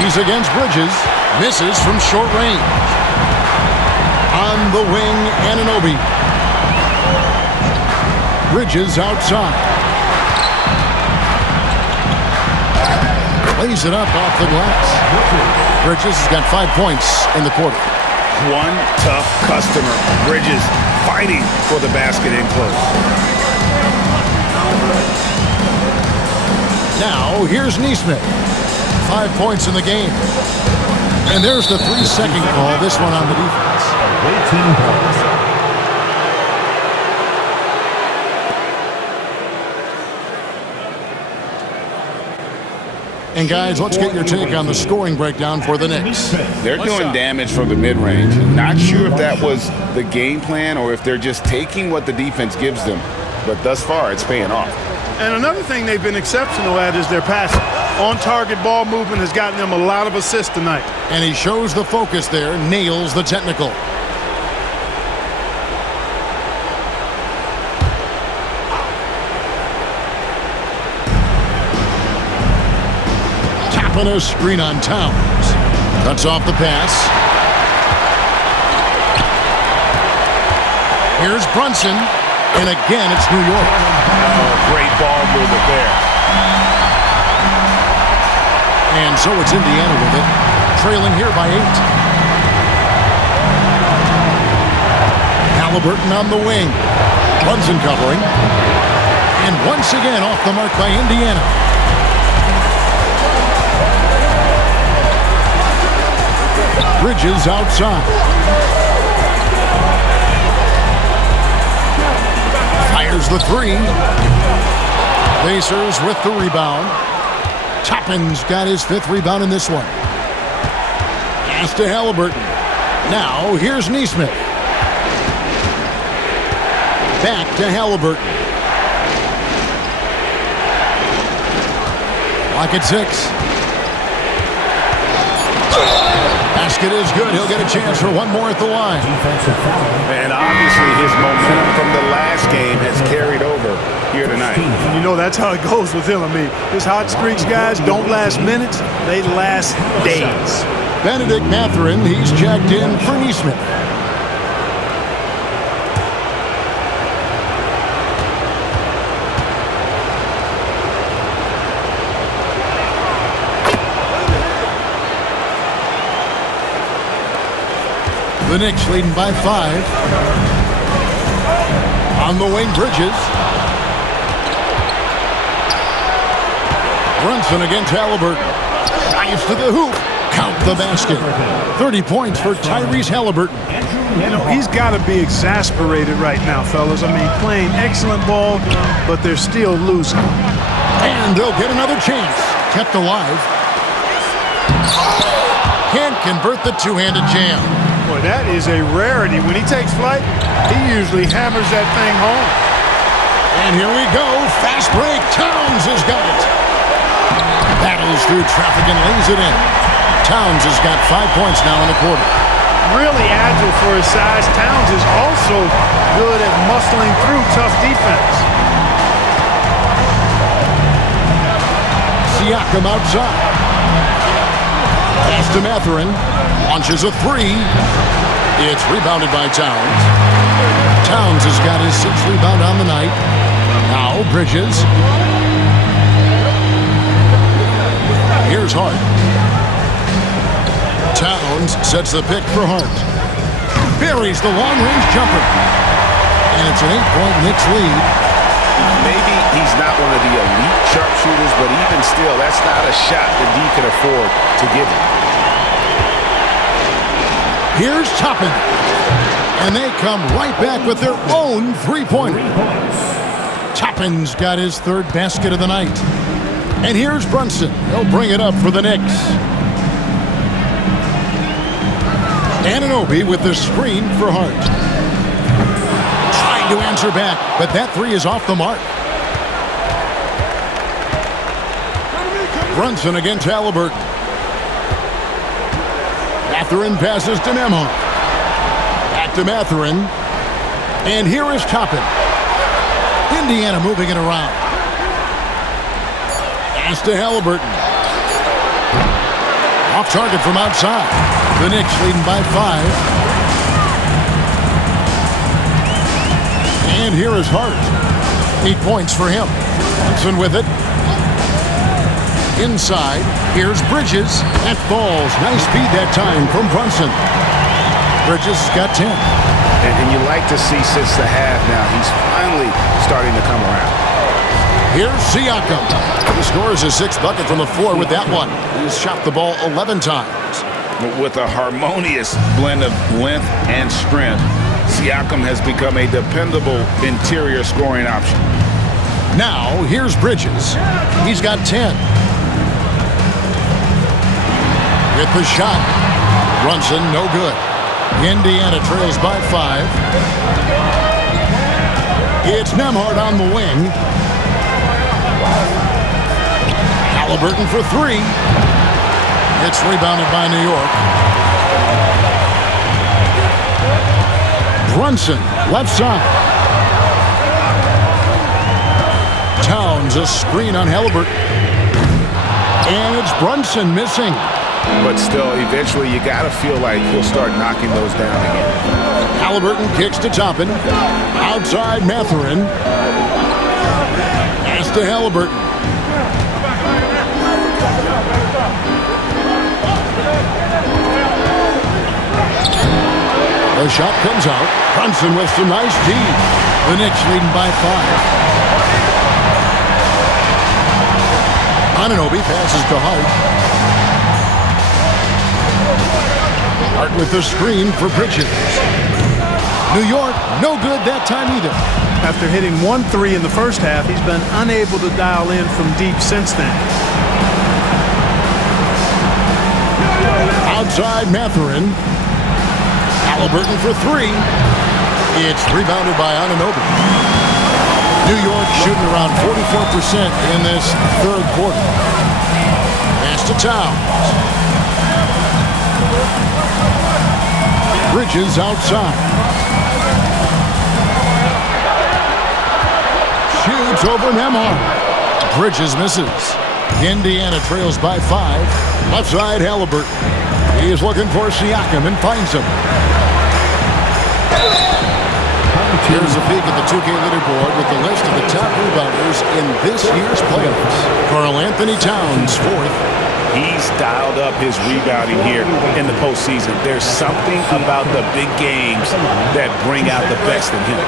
He's against Bridges. Misses from short range. On the wing, Anunoby. Bridges outside. Lays it up off the glass. Bridges has got 5 points in the quarter. One tough customer. Bridges fighting for the basket in close. Now, here's Neesmith. 5 points in the game. And there's the 3-second call. This one on the defense. 18 points. And guys, let's get your take on the scoring breakdown for the Knicks. They're doing damage from the mid-range. Not sure if that was the game plan or if they're just taking what the defense gives them. But thus far, it's paying off. And another thing they've been exceptional at is their passing. On-target ball movement has gotten them a lot of assists tonight. And he shows the focus there, nails the technical. Tapping a screen on Towns. Cuts off the pass. Here's Brunson. And again, it's New York. Oh, great ball movement there. And so it's Indiana with it, trailing here by 8. Halliburton on the wing. Brunson covering. And once again off the mark by Indiana. Bridges outside. Fires the three. Pacers with the rebound. Toppin's got his 5th rebound in this one. Pass to Halliburton. Now, here's Neesmith. Back to Halliburton. Clock at 6. Basket is good. He'll get a chance for one more at the line. And obviously his momentum from the last game has carried over here tonight. You know, that's how it goes with him. I mean, his hot streaks, guys, don't last minutes. They last days. Benedict Mathurin, he's checked in for Neesmith. The Knicks leading by 5. On the wing, Bridges. Brunson against Halliburton. Dives to the hoop. Count the basket. 30 points for Tyrese Halliburton. You know, he's got to be exasperated right now, fellas. I mean, playing excellent ball, but they're still losing. And they'll get another chance. Kept alive. Can't convert the two-handed jam. Boy, That is a rarity. When he takes flight, he usually hammers that thing home. And here we go. Fast break. Towns has got it. Battles through traffic and lays it in. Towns has got 5 points now in the quarter. Really agile for his size. Towns is also good at muscling through tough defense. Siakam outside. Pass to Mathurin. Launches a three. It's rebounded by Towns. Towns has got his 6th rebound on the night. Now Bridges. Here's Hart. Towns sets the pick for Hart. Buries the long-range jumper. And it's an 8-point Knicks lead. Maybe he's not one of the elite sharpshooters, but even still, that's not a shot that D can afford to give him. Here's Toppin. And they come right back with their own three-pointer. Toppin's got his 3rd basket of the night. And here's Brunson. He'll bring it up for the Knicks. Anunoby with the screen for Hart. Trying to answer back, but that three is off the mark. Brunson against Halliburton. Mathurin passes to Nembhard. Back to Mathurin. And here is Toppin. Indiana moving it around. Pass to Halliburton. Off target from outside. The Knicks leading by 5. And here is Hart. 8 points for him. Brunson with it. Inside. Here's Bridges. That falls. Nice feed that time from Brunson. Bridges has got 10. And you like to see since the half now, he's finally starting to come around. Here's Siakam. He scores his 6th bucket from the floor with that one. He's shot the ball 11 times. With a harmonious blend of length and strength, Siakam has become a dependable interior scoring option. Now, here's Bridges. He's got 10. With the shot. Brunson, no good. Indiana trails by 5. It's Nembhard on the wing. Halliburton for 3. It's rebounded by New York. Brunson, left side. Towns, a screen on Halliburton. And it's Brunson missing. But still, eventually, you got to feel like he'll start knocking those down again. Halliburton kicks to Toppin. Outside Mathurin. Pass to Halliburton. The shot comes out. Brunson with some nice D. The Knicks leading by 5. Anunoby passes to Hart. Hart with the screen for Bridges. New York, no good that time either. After hitting 1 3 in the first half, he's been unable to dial in from deep since then. Outside Mathurin. Halliburton for 3. It's rebounded by Anunoby. New York shooting around 44% in this 3rd quarter. Pass to Towns. Bridges outside. Shoots over Nembhard. Bridges misses. Indiana trails by 5. Left side Halliburton. He is looking for Siakam and finds him. Here's a peek at the 2K leaderboard with the list of the top rebounders in this year's playoffs. Karl Anthony Towns, 4th. He's dialed up his rebounding here in the postseason. There's something about the big games that bring out the best in him.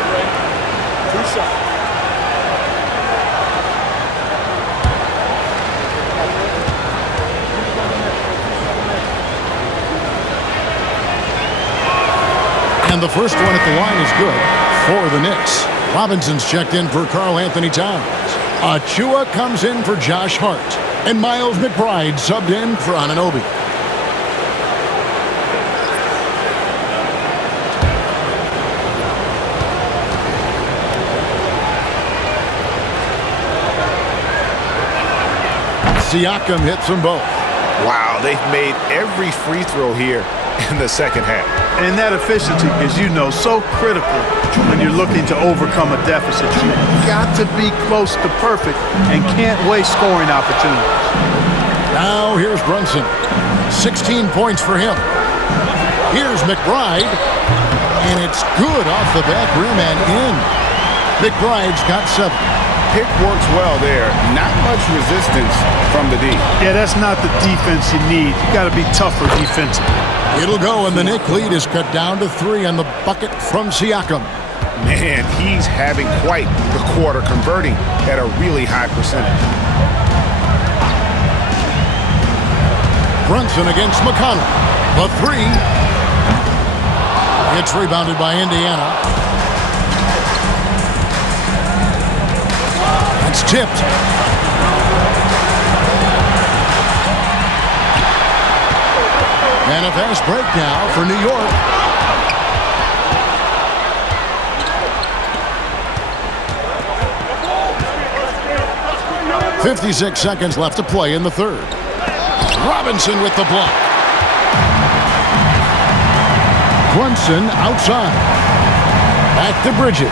And the first one at the line is good for the Knicks. Robinson's checked in for Karl Anthony Towns. Achua comes in for Josh Hart. And Miles McBride subbed in for Anunoby. Siakam hits them both. Wow, they've made every free throw here in the second half. And that efficiency, as you know, so critical when you're looking to overcome a deficit. You've got to be close to perfect and can't waste scoring opportunities. Now here's Brunson. 16 points for him. Here's McBride. And it's good off the back rim and in. McBride's got 7. Pick works well there. Not much resistance from the D. Yeah, that's not the defense you need. You got to be tougher defensively. It'll go, and the Knicks lead is cut down to 3 on the bucket from Siakam. Man, he's having quite the quarter, converting at a really high percentage. Brunson against McConnell. The 3. It's rebounded by Indiana. It's tipped. And a fast break now for New York. .56 seconds left to play in the third. Robinson with the block. Brunson outside. Back to Bridges.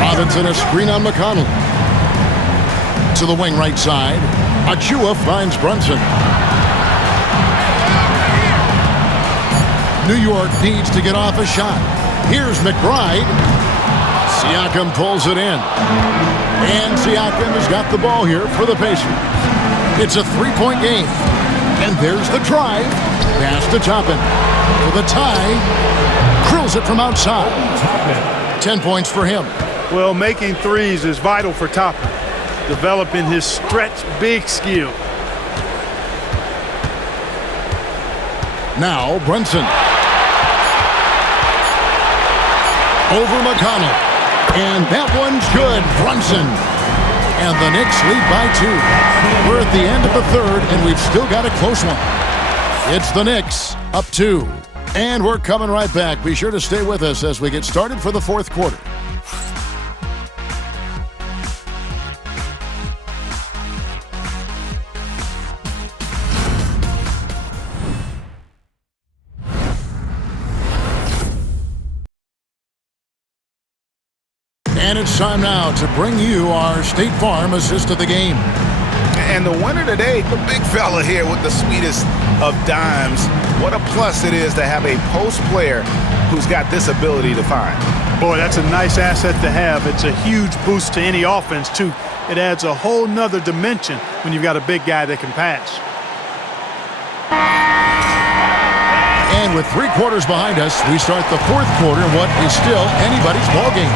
Robinson a screen on McConnell. To the wing right side. Achua finds Brunson. New York needs to get off a shot. Here's McBride. Siakam pulls it in. And Siakam has got the ball here for the Pacers. It's a 3-point game. And there's the drive. Pass to Toppin. For the tie. Drills it from outside. 10 points for him. Well, making threes is vital for Toppin. Developing his stretch big skill. Now Brunson. Over McConnell. And that one's good. Brunson. And the Knicks lead by 2. We're at the end of the third, and we've still got a close one. It's the Knicks up 2. And we're coming right back. Be sure to stay with us as we get started for the fourth quarter. And it's time now to bring you our State Farm assist of the game. And the winner today, the big fella here with the sweetest of dimes. What a plus it is to have a post player who's got this ability to find. Boy, that's a nice asset to have. It's a huge boost to any offense, too. It adds a whole nother dimension when you've got a big guy that can pass. And with 3 quarters behind us, we start the fourth quarter in what is still anybody's ballgame.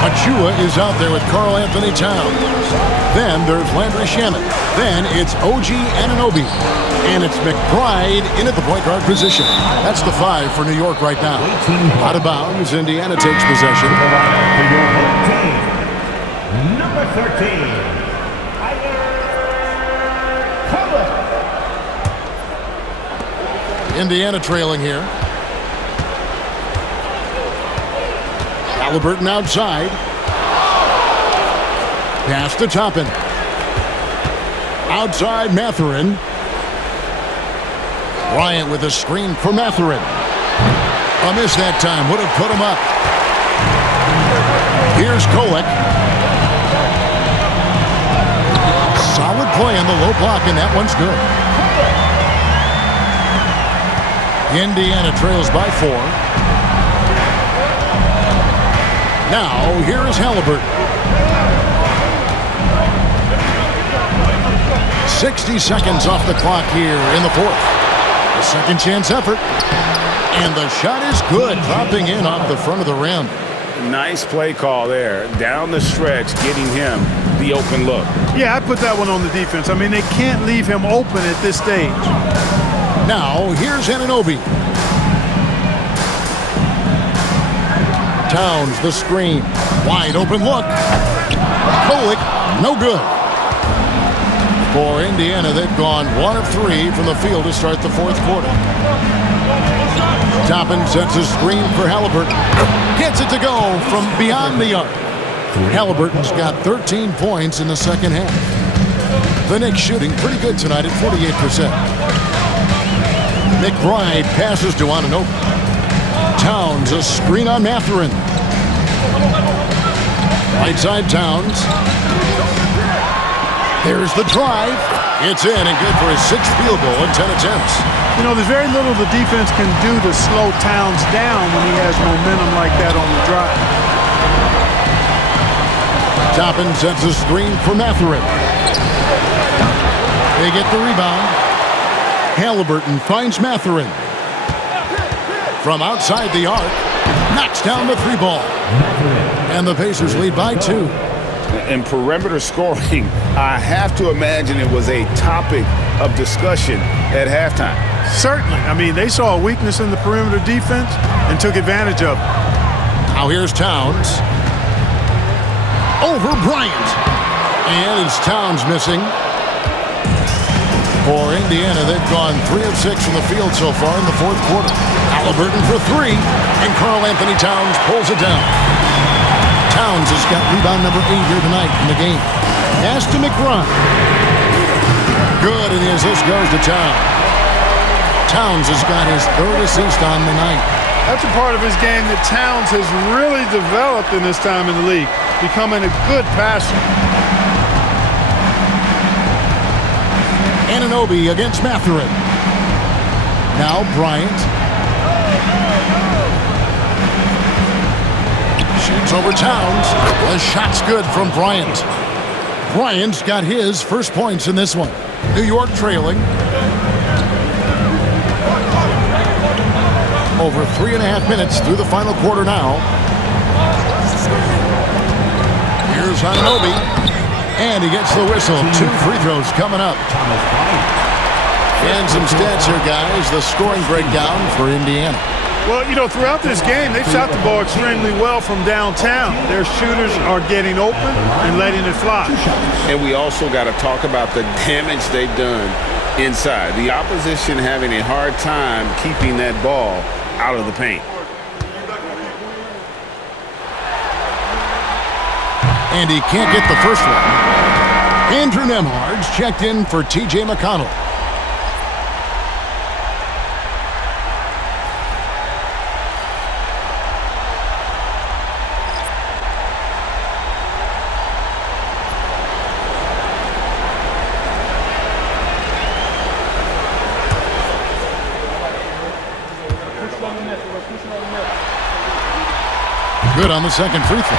Achua is out there with Karl Anthony Towns. Then there's Landry Shamet. Then it's OG Anunoby. And it's McBride in at the point guard position. That's the 5 for New York right now. Out of bounds, Indiana takes possession. Number 13. Indiana trailing here. Halliburton outside. Pass to Toppin. Outside Mathurin. Bryant with a screen for Mathurin. A miss that time. Would have put him up. Here's Kolek. Solid play on the low block, and that one's good. Indiana trails by 4. Now, here is Halliburton. 60 seconds off the clock here in the fourth. A second chance effort. And the shot is good, dropping in off the front of the rim. Nice play call there. Down the stretch, getting him the open look. Yeah, I put that one on the defense. I mean, they can't leave him open at this stage. Now, here's Anunoby. Towns, the screen. Wide open look. Kolek, no good. For Indiana, they've gone 1 of 3 from the field to start the fourth quarter. Toppin sets a screen for Halliburton. Gets it to go from beyond the arc. Halliburton's got 13 points in the second half. The Knicks shooting pretty good tonight at 48%. McBride passes to Anunoby. Towns a screen on Mathurin. Right side Towns. There's the drive. It's in and good for his 6th field goal in 10 attempts. You know, there's very little the defense can do to slow Towns down when he has momentum like that on the drive. Toppin sets a screen for Mathurin. They get the rebound. Halliburton finds Mathurin. From outside the arc, knocks down the 3 ball. And the Pacers lead by 2. In perimeter scoring, I have to imagine it was a topic of discussion at halftime. Certainly. I mean, they saw a weakness in the perimeter defense and took advantage of it. Now here's Towns. Over Bryant. And it's Towns missing. For Indiana, they've gone 3 of 6 from the field so far in the 4th quarter. Halliburton for 3, and Karl-Anthony Towns pulls it down. Towns has got rebound number 8 here tonight in the game. Pass to McBride. Good, and the assist goes to Towns. Towns has got his 3rd assist on the night. That's a part of his game that Towns has really developed in his time in the league, becoming a good passer. Anunoby against Mathurin. Now Bryant. Shoots over Towns. The shot's good from Bryant. Bryant's got his first points in this one. New York trailing. Over 3.5 minutes through the final quarter now. Here's Anunoby. And he gets the whistle. 2 free throws coming up. And some stats here, guys. The scoring breakdown for Indiana. Well, you know, throughout this game, they've shot the ball extremely well from downtown. Their shooters are getting open and letting it fly. And we also got to talk about the damage they've done inside. The opposition having a hard time keeping that ball out of the paint. And he can't get the first one. Andrew Nembhard's checked in for T.J. McConnell. Good on the second free throw.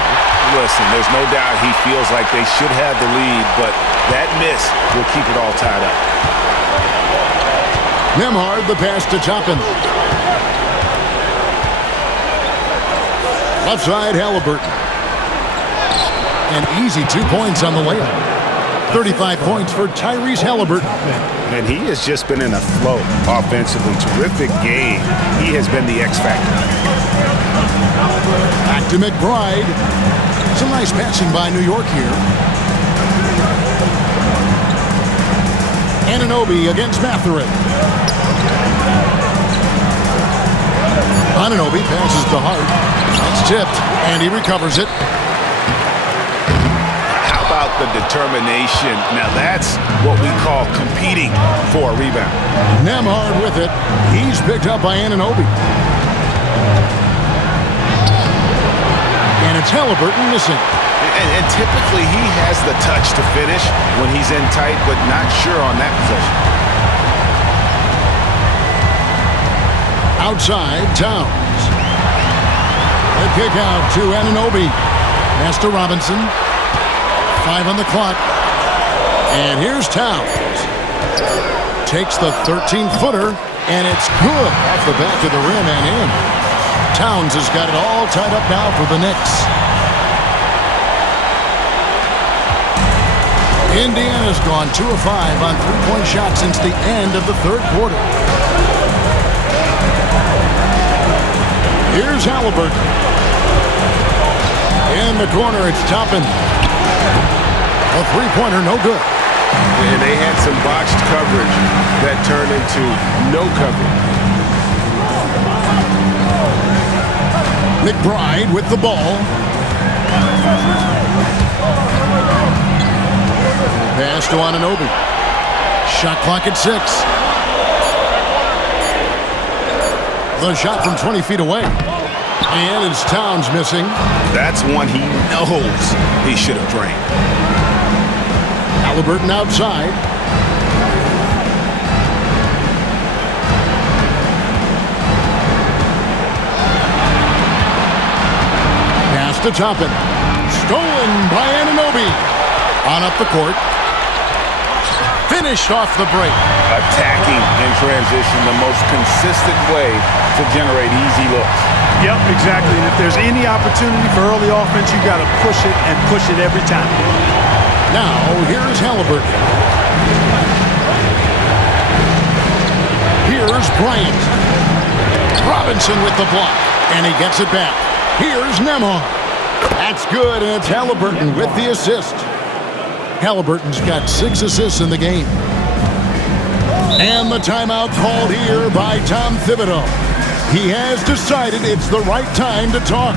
Listen, there's no doubt he feels like they should have the lead, but that miss will keep it all tied up. Nembhard, the pass to Toppin. Left side, Halliburton. An easy 2 points on the layup. 35 points for Tyrese Halliburton. And he has just been in a flow offensively. Terrific game. He has been the X factor. Back to McBride. Some nice passing by New York here. Anunoby against Mathurin. Anunoby passes to Hart. It's tipped, and he recovers it. How about the determination? Now that's what we call competing for a rebound. Nembhard with it. He's picked up by Anunoby. And it's Halliburton missing. And typically he has the touch to finish when he's in tight, but not sure on that possession. Outside, Towns. The kick out to Anunoby. Pass to Robinson. 5 on the clock. And here's Towns. Takes the 13-footer, and it's good off the back of the rim and in. Towns has got it all tied up now for the Knicks. Indiana's gone 2 of 5 on 3-point shots since the end of the 3rd quarter. Here's Halliburton. In the corner, it's Toppin. A 3-pointer, no good. And they had some botched coverage that turned into no coverage. McBride with the ball. to Anunoby. Shot clock at 6. The shot from 20 feet away. And it's Towns missing. That's one he knows he should have drained. Halliburton outside. Pass to Toppin. Stolen by Anunoby. On up the court. Finished off the break. Attacking in transition, the most consistent way to generate easy looks. Yep, exactly. And if there's any opportunity for early offense, you got to push it and push it every time. Now, here's Halliburton. Here's Bryant. Robinson with the block, and he gets it back. Here's Nembhard. That's good, and it's Halliburton with the assist. Halliburton's got 6 assists in the game. And the timeout called here by Tom Thibodeau. He has decided it's the right time to talk.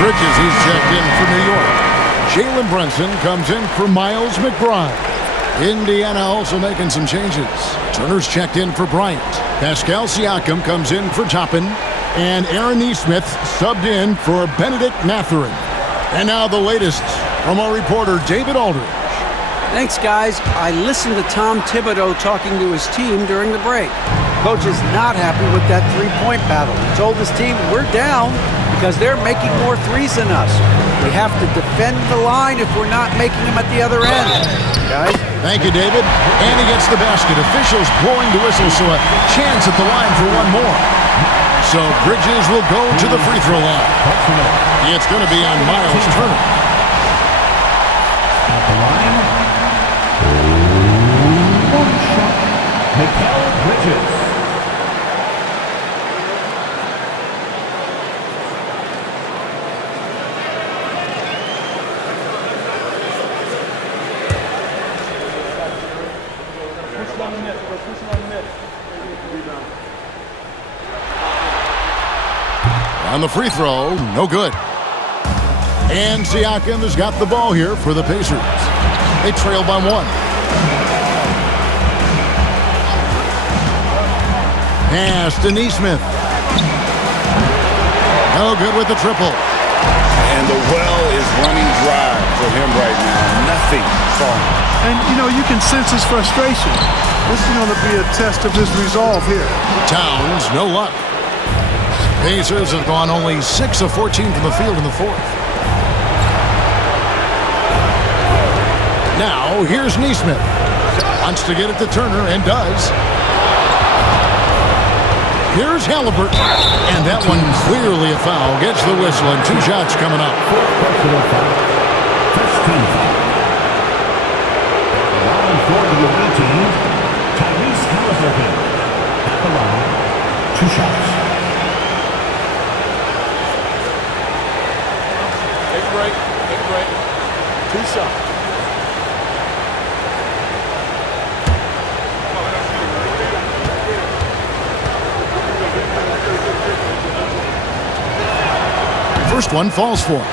Bridges, he's checked in for New York. Jalen Brunson comes in for Miles McBride. Indiana also making some changes. Turner's checked in for Bryant. Pascal Siakam comes in for Toppin. And Aaron Nesmith subbed in for Benedict Mathurin. And now the latest from our reporter, David Aldridge. Thanks, guys. I listened to Tom Thibodeau talking to his team during the break. Coach is not happy with that three-point battle. He told his team, we're down because they're making more threes than us. We have to defend the line if we're not making them at the other end. Guys? Thank you, David. And he gets the basket. Officials blowing the whistle, so a chance at the line for one more. So Bridges will go to the free throw line. It's going to be on Miles Turner. At the line, one shot, Mikal Bridges. On the free throw, no good. And Siakam has got the ball here for the Pacers. They trail by 1. Pass to Nesmith. No good with the triple. And the well is running dry for him right now. Nothing falling. And, you know, you can sense his frustration. This is going to be a test of his resolve here. Towns, no luck. Pacers have gone only 6 of 14 from the field in the fourth. Now, here's Nesmith. Wants to get it to Turner, and does. Here's Halliburton. And that one clearly a foul. Gets the whistle, and 2 shots coming up. First team foul. Line for the away team, Tyrese Halliburton. At the line, 2 shots. Take a break. 2 shots. First one falls for him.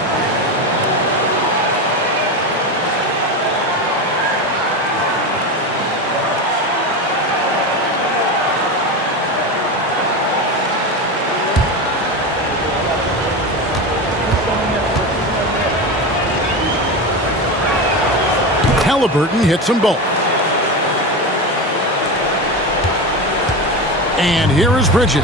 Halliburton hits them both. And here is Bridges.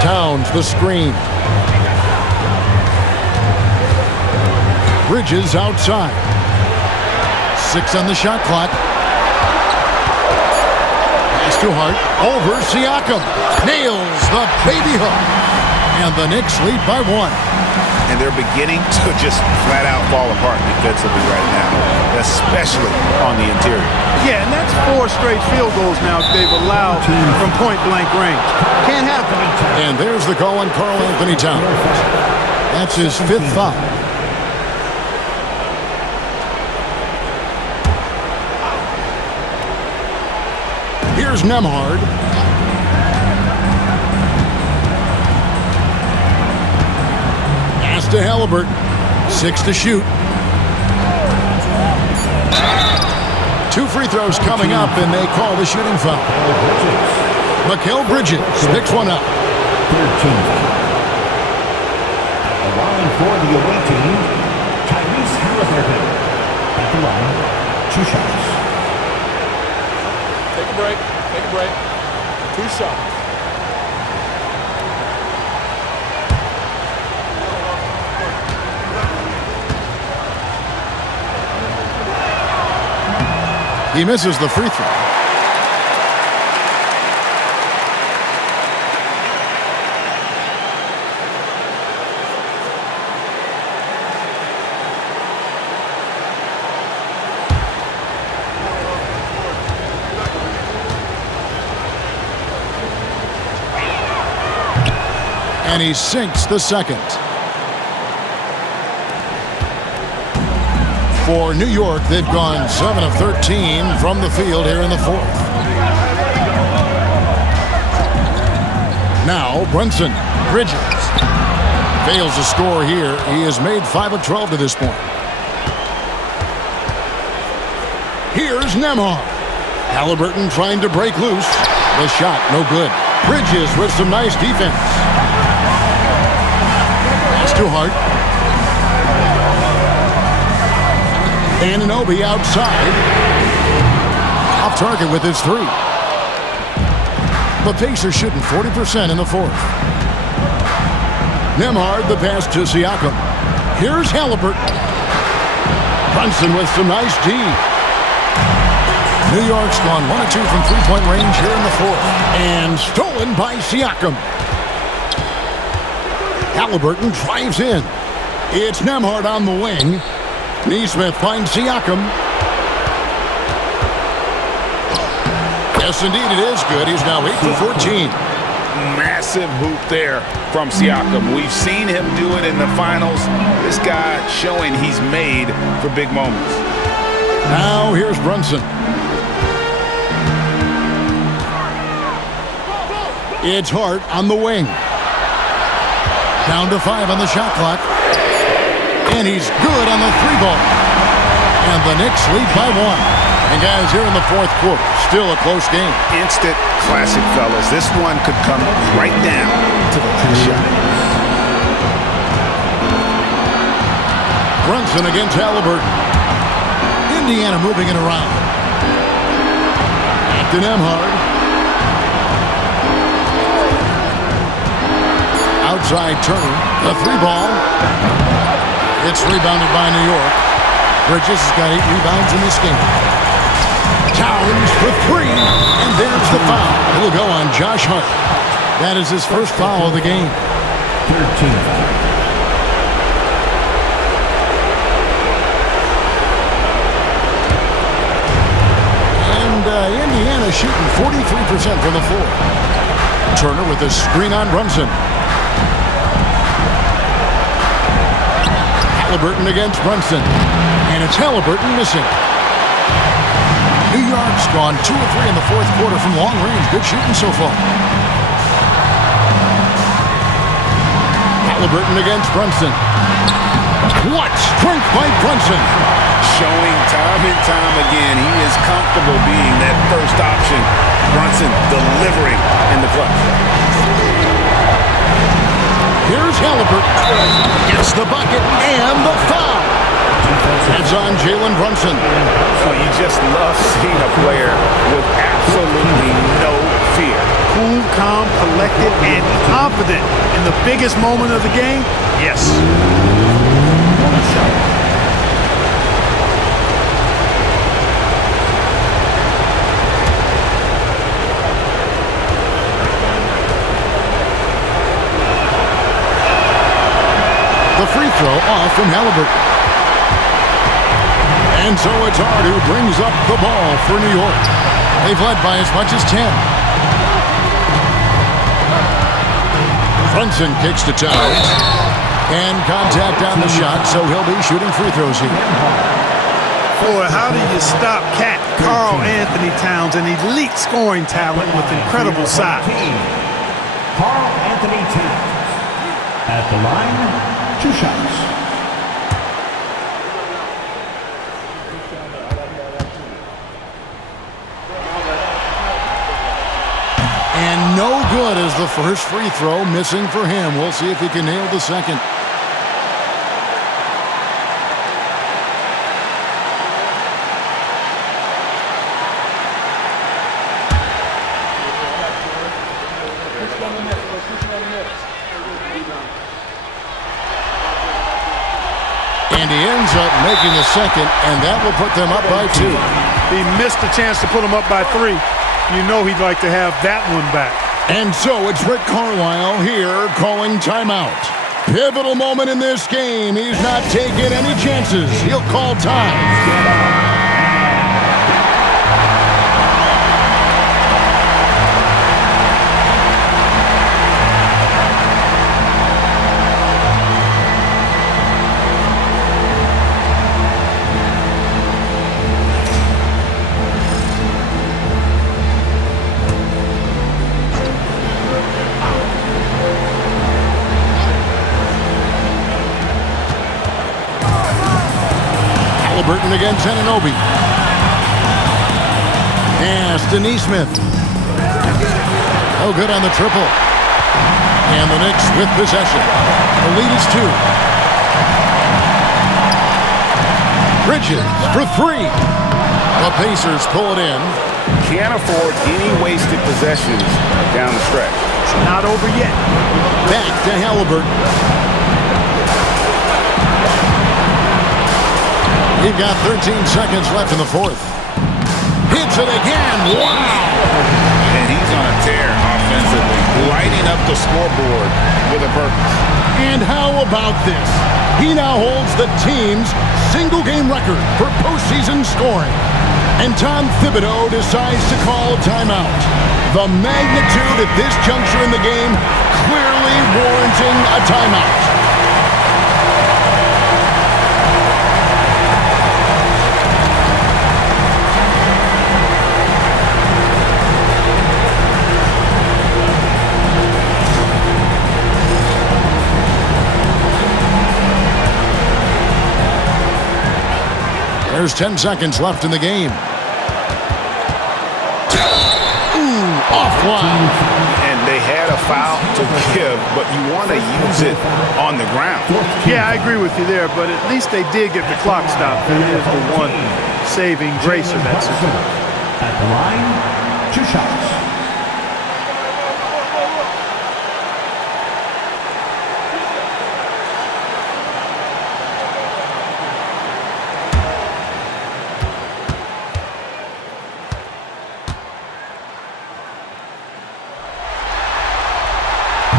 Towns the screen. Bridges outside. 6 on the shot clock. Pass to Hart. Over Siakam. Nails the baby hook. And the Knicks lead by 1. and they're beginning to just flat out fall apart defensively right now, especially on the interior. Yeah, and that's 4 straight field goals now they've allowed from point-blank range. Can't happen. And there's the call on Karl Anthony Towns. That's his 5th foul. Here's Nembhard. Pass to Halliburton. 6 to shoot. 2 free throws coming up, and they call the shooting foul. Mikal Bridges picks one up. 13. At the line for the away team, Tyrese Halliburton. At the line, 2 shots. Take a break. Take a break. 2 shots. He misses the free throw. And he sinks the second. For New York, they've gone 7 of 13 from the field here in the 4th. Now, Brunson. Bridges. Fails to score here. He has made 5 of 12 to this point. Here's Nembhard. Halliburton trying to break loose. The shot, no good. Bridges with some nice defense. That's too hard. Anunoby outside. Off target with his 3. The Pacers shooting 40% in the 4th. Nembhard, the pass to Siakam. Here's Halliburton. Brunson with some nice D. New York's gone 1 of 2 from three-point range here in the 4th. And stolen by Siakam. Halliburton drives in. It's Nembhard on the wing. Neesmith finds Siakam. Yes, indeed, it is good. He's now 8 for 14. Massive hoop there from Siakam. We've seen him do it in the finals. This guy showing he's made for big moments. Now here's Brunson. It's Hart on the wing. Down to 5 on the shot clock. And he's good on the 3-ball. And the Knicks lead by 1. And guys, here in the 4th quarter, still a close game. Instant classic, fellas. This one could come right down to the last shot. Brunson against Halliburton. Indiana moving it around. Back to Nembhard. Outside Turner. The 3-ball. It's rebounded by New York. Bridges has got 8 rebounds in this game. Towns for 3, and there's the foul. It'll go on Josh Hart. That is his first foul of the game. 13. And Indiana shooting 43% from the floor. Turner with a screen on Brunson. Halliburton against Brunson. And it's Halliburton missing. New York's gone 2 of 3 in the 4th quarter from long range. Good shooting so far. Halliburton against Brunson. What strength by Brunson. Showing time and time again he is comfortable being that first option. Brunson delivering in the clutch. Here's Halliburton. Gets the bucket and the foul. It's on Jalen Brunson. Oh, you just love seeing a player with absolutely no fear. Cool, calm, collected, and confident in the biggest moment of the game. Yes. The free throw off from Halliburton. And so it's Hart who brings up the ball for New York. They've led by as much as 10. Brunson kicks to Towns. And contact on the shot, so he'll be shooting free throws here. Boy, how do you stop Cat Karl Anthony Towns, an elite scoring talent with incredible size? Karl Anthony Towns. At the line, 2 shots. And no good as the first free throw missing for him. We'll see if he can nail the second. And he ends up making the second, and that will put them up by 2. He missed a chance to put them up by 3. You know he'd like to have that one back. And so it's Rick Carlisle here calling timeout. Pivotal moment in this game. He's not taking any chances. He'll call time. Burton against Anunoby. Pass to Neesmith. Oh, good on the triple. And the Knicks with possession. The lead is 2. Bridges for 3. The Pacers pull it in. Can't afford any wasted possessions down the stretch. It's not over yet. Back to Halliburton. We've got 13 seconds left in the fourth. Hits it again. Wow! And he's on a tear offensively, lighting up the scoreboard with a purpose. And how about this? He now holds the team's single-game record for postseason scoring. And Tom Thibodeau decides to call timeout. The magnitude at this juncture in the game clearly warranting a timeout. There's 10 seconds left in the game. Offline. And they had a foul to give, but you want to use it on the ground. Yeah, I agree with you there, but at least they did get the clock stopped. That is the one saving grace of that situation. At the line, 2 shots.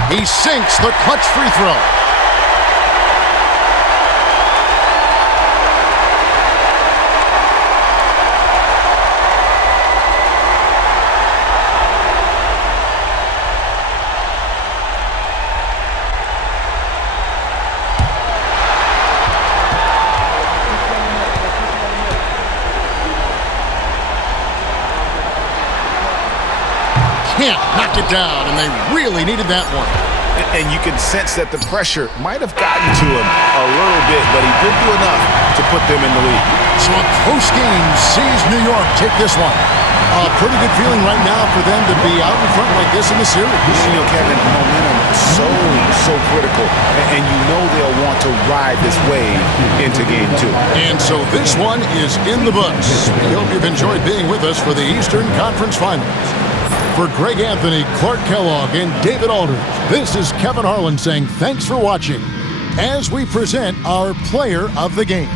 He sinks the clutch free throw. Can't knock it down, and they really needed that one. And you can sense that the pressure might have gotten to him a little bit, but he did do enough to put them in the lead. So a close game sees New York take this one. A pretty good feeling right now for them to be out in front like this in the series. You know, Kevin, momentum so critical, and you know they'll want to ride this wave into game 2. And so this one is in the books. We hope you've enjoyed being with us for the Eastern Conference Finals. For Greg Anthony, Clark Kellogg, and David Aldridge, this is Kevin Harlan saying thanks for watching as we present our player of the game.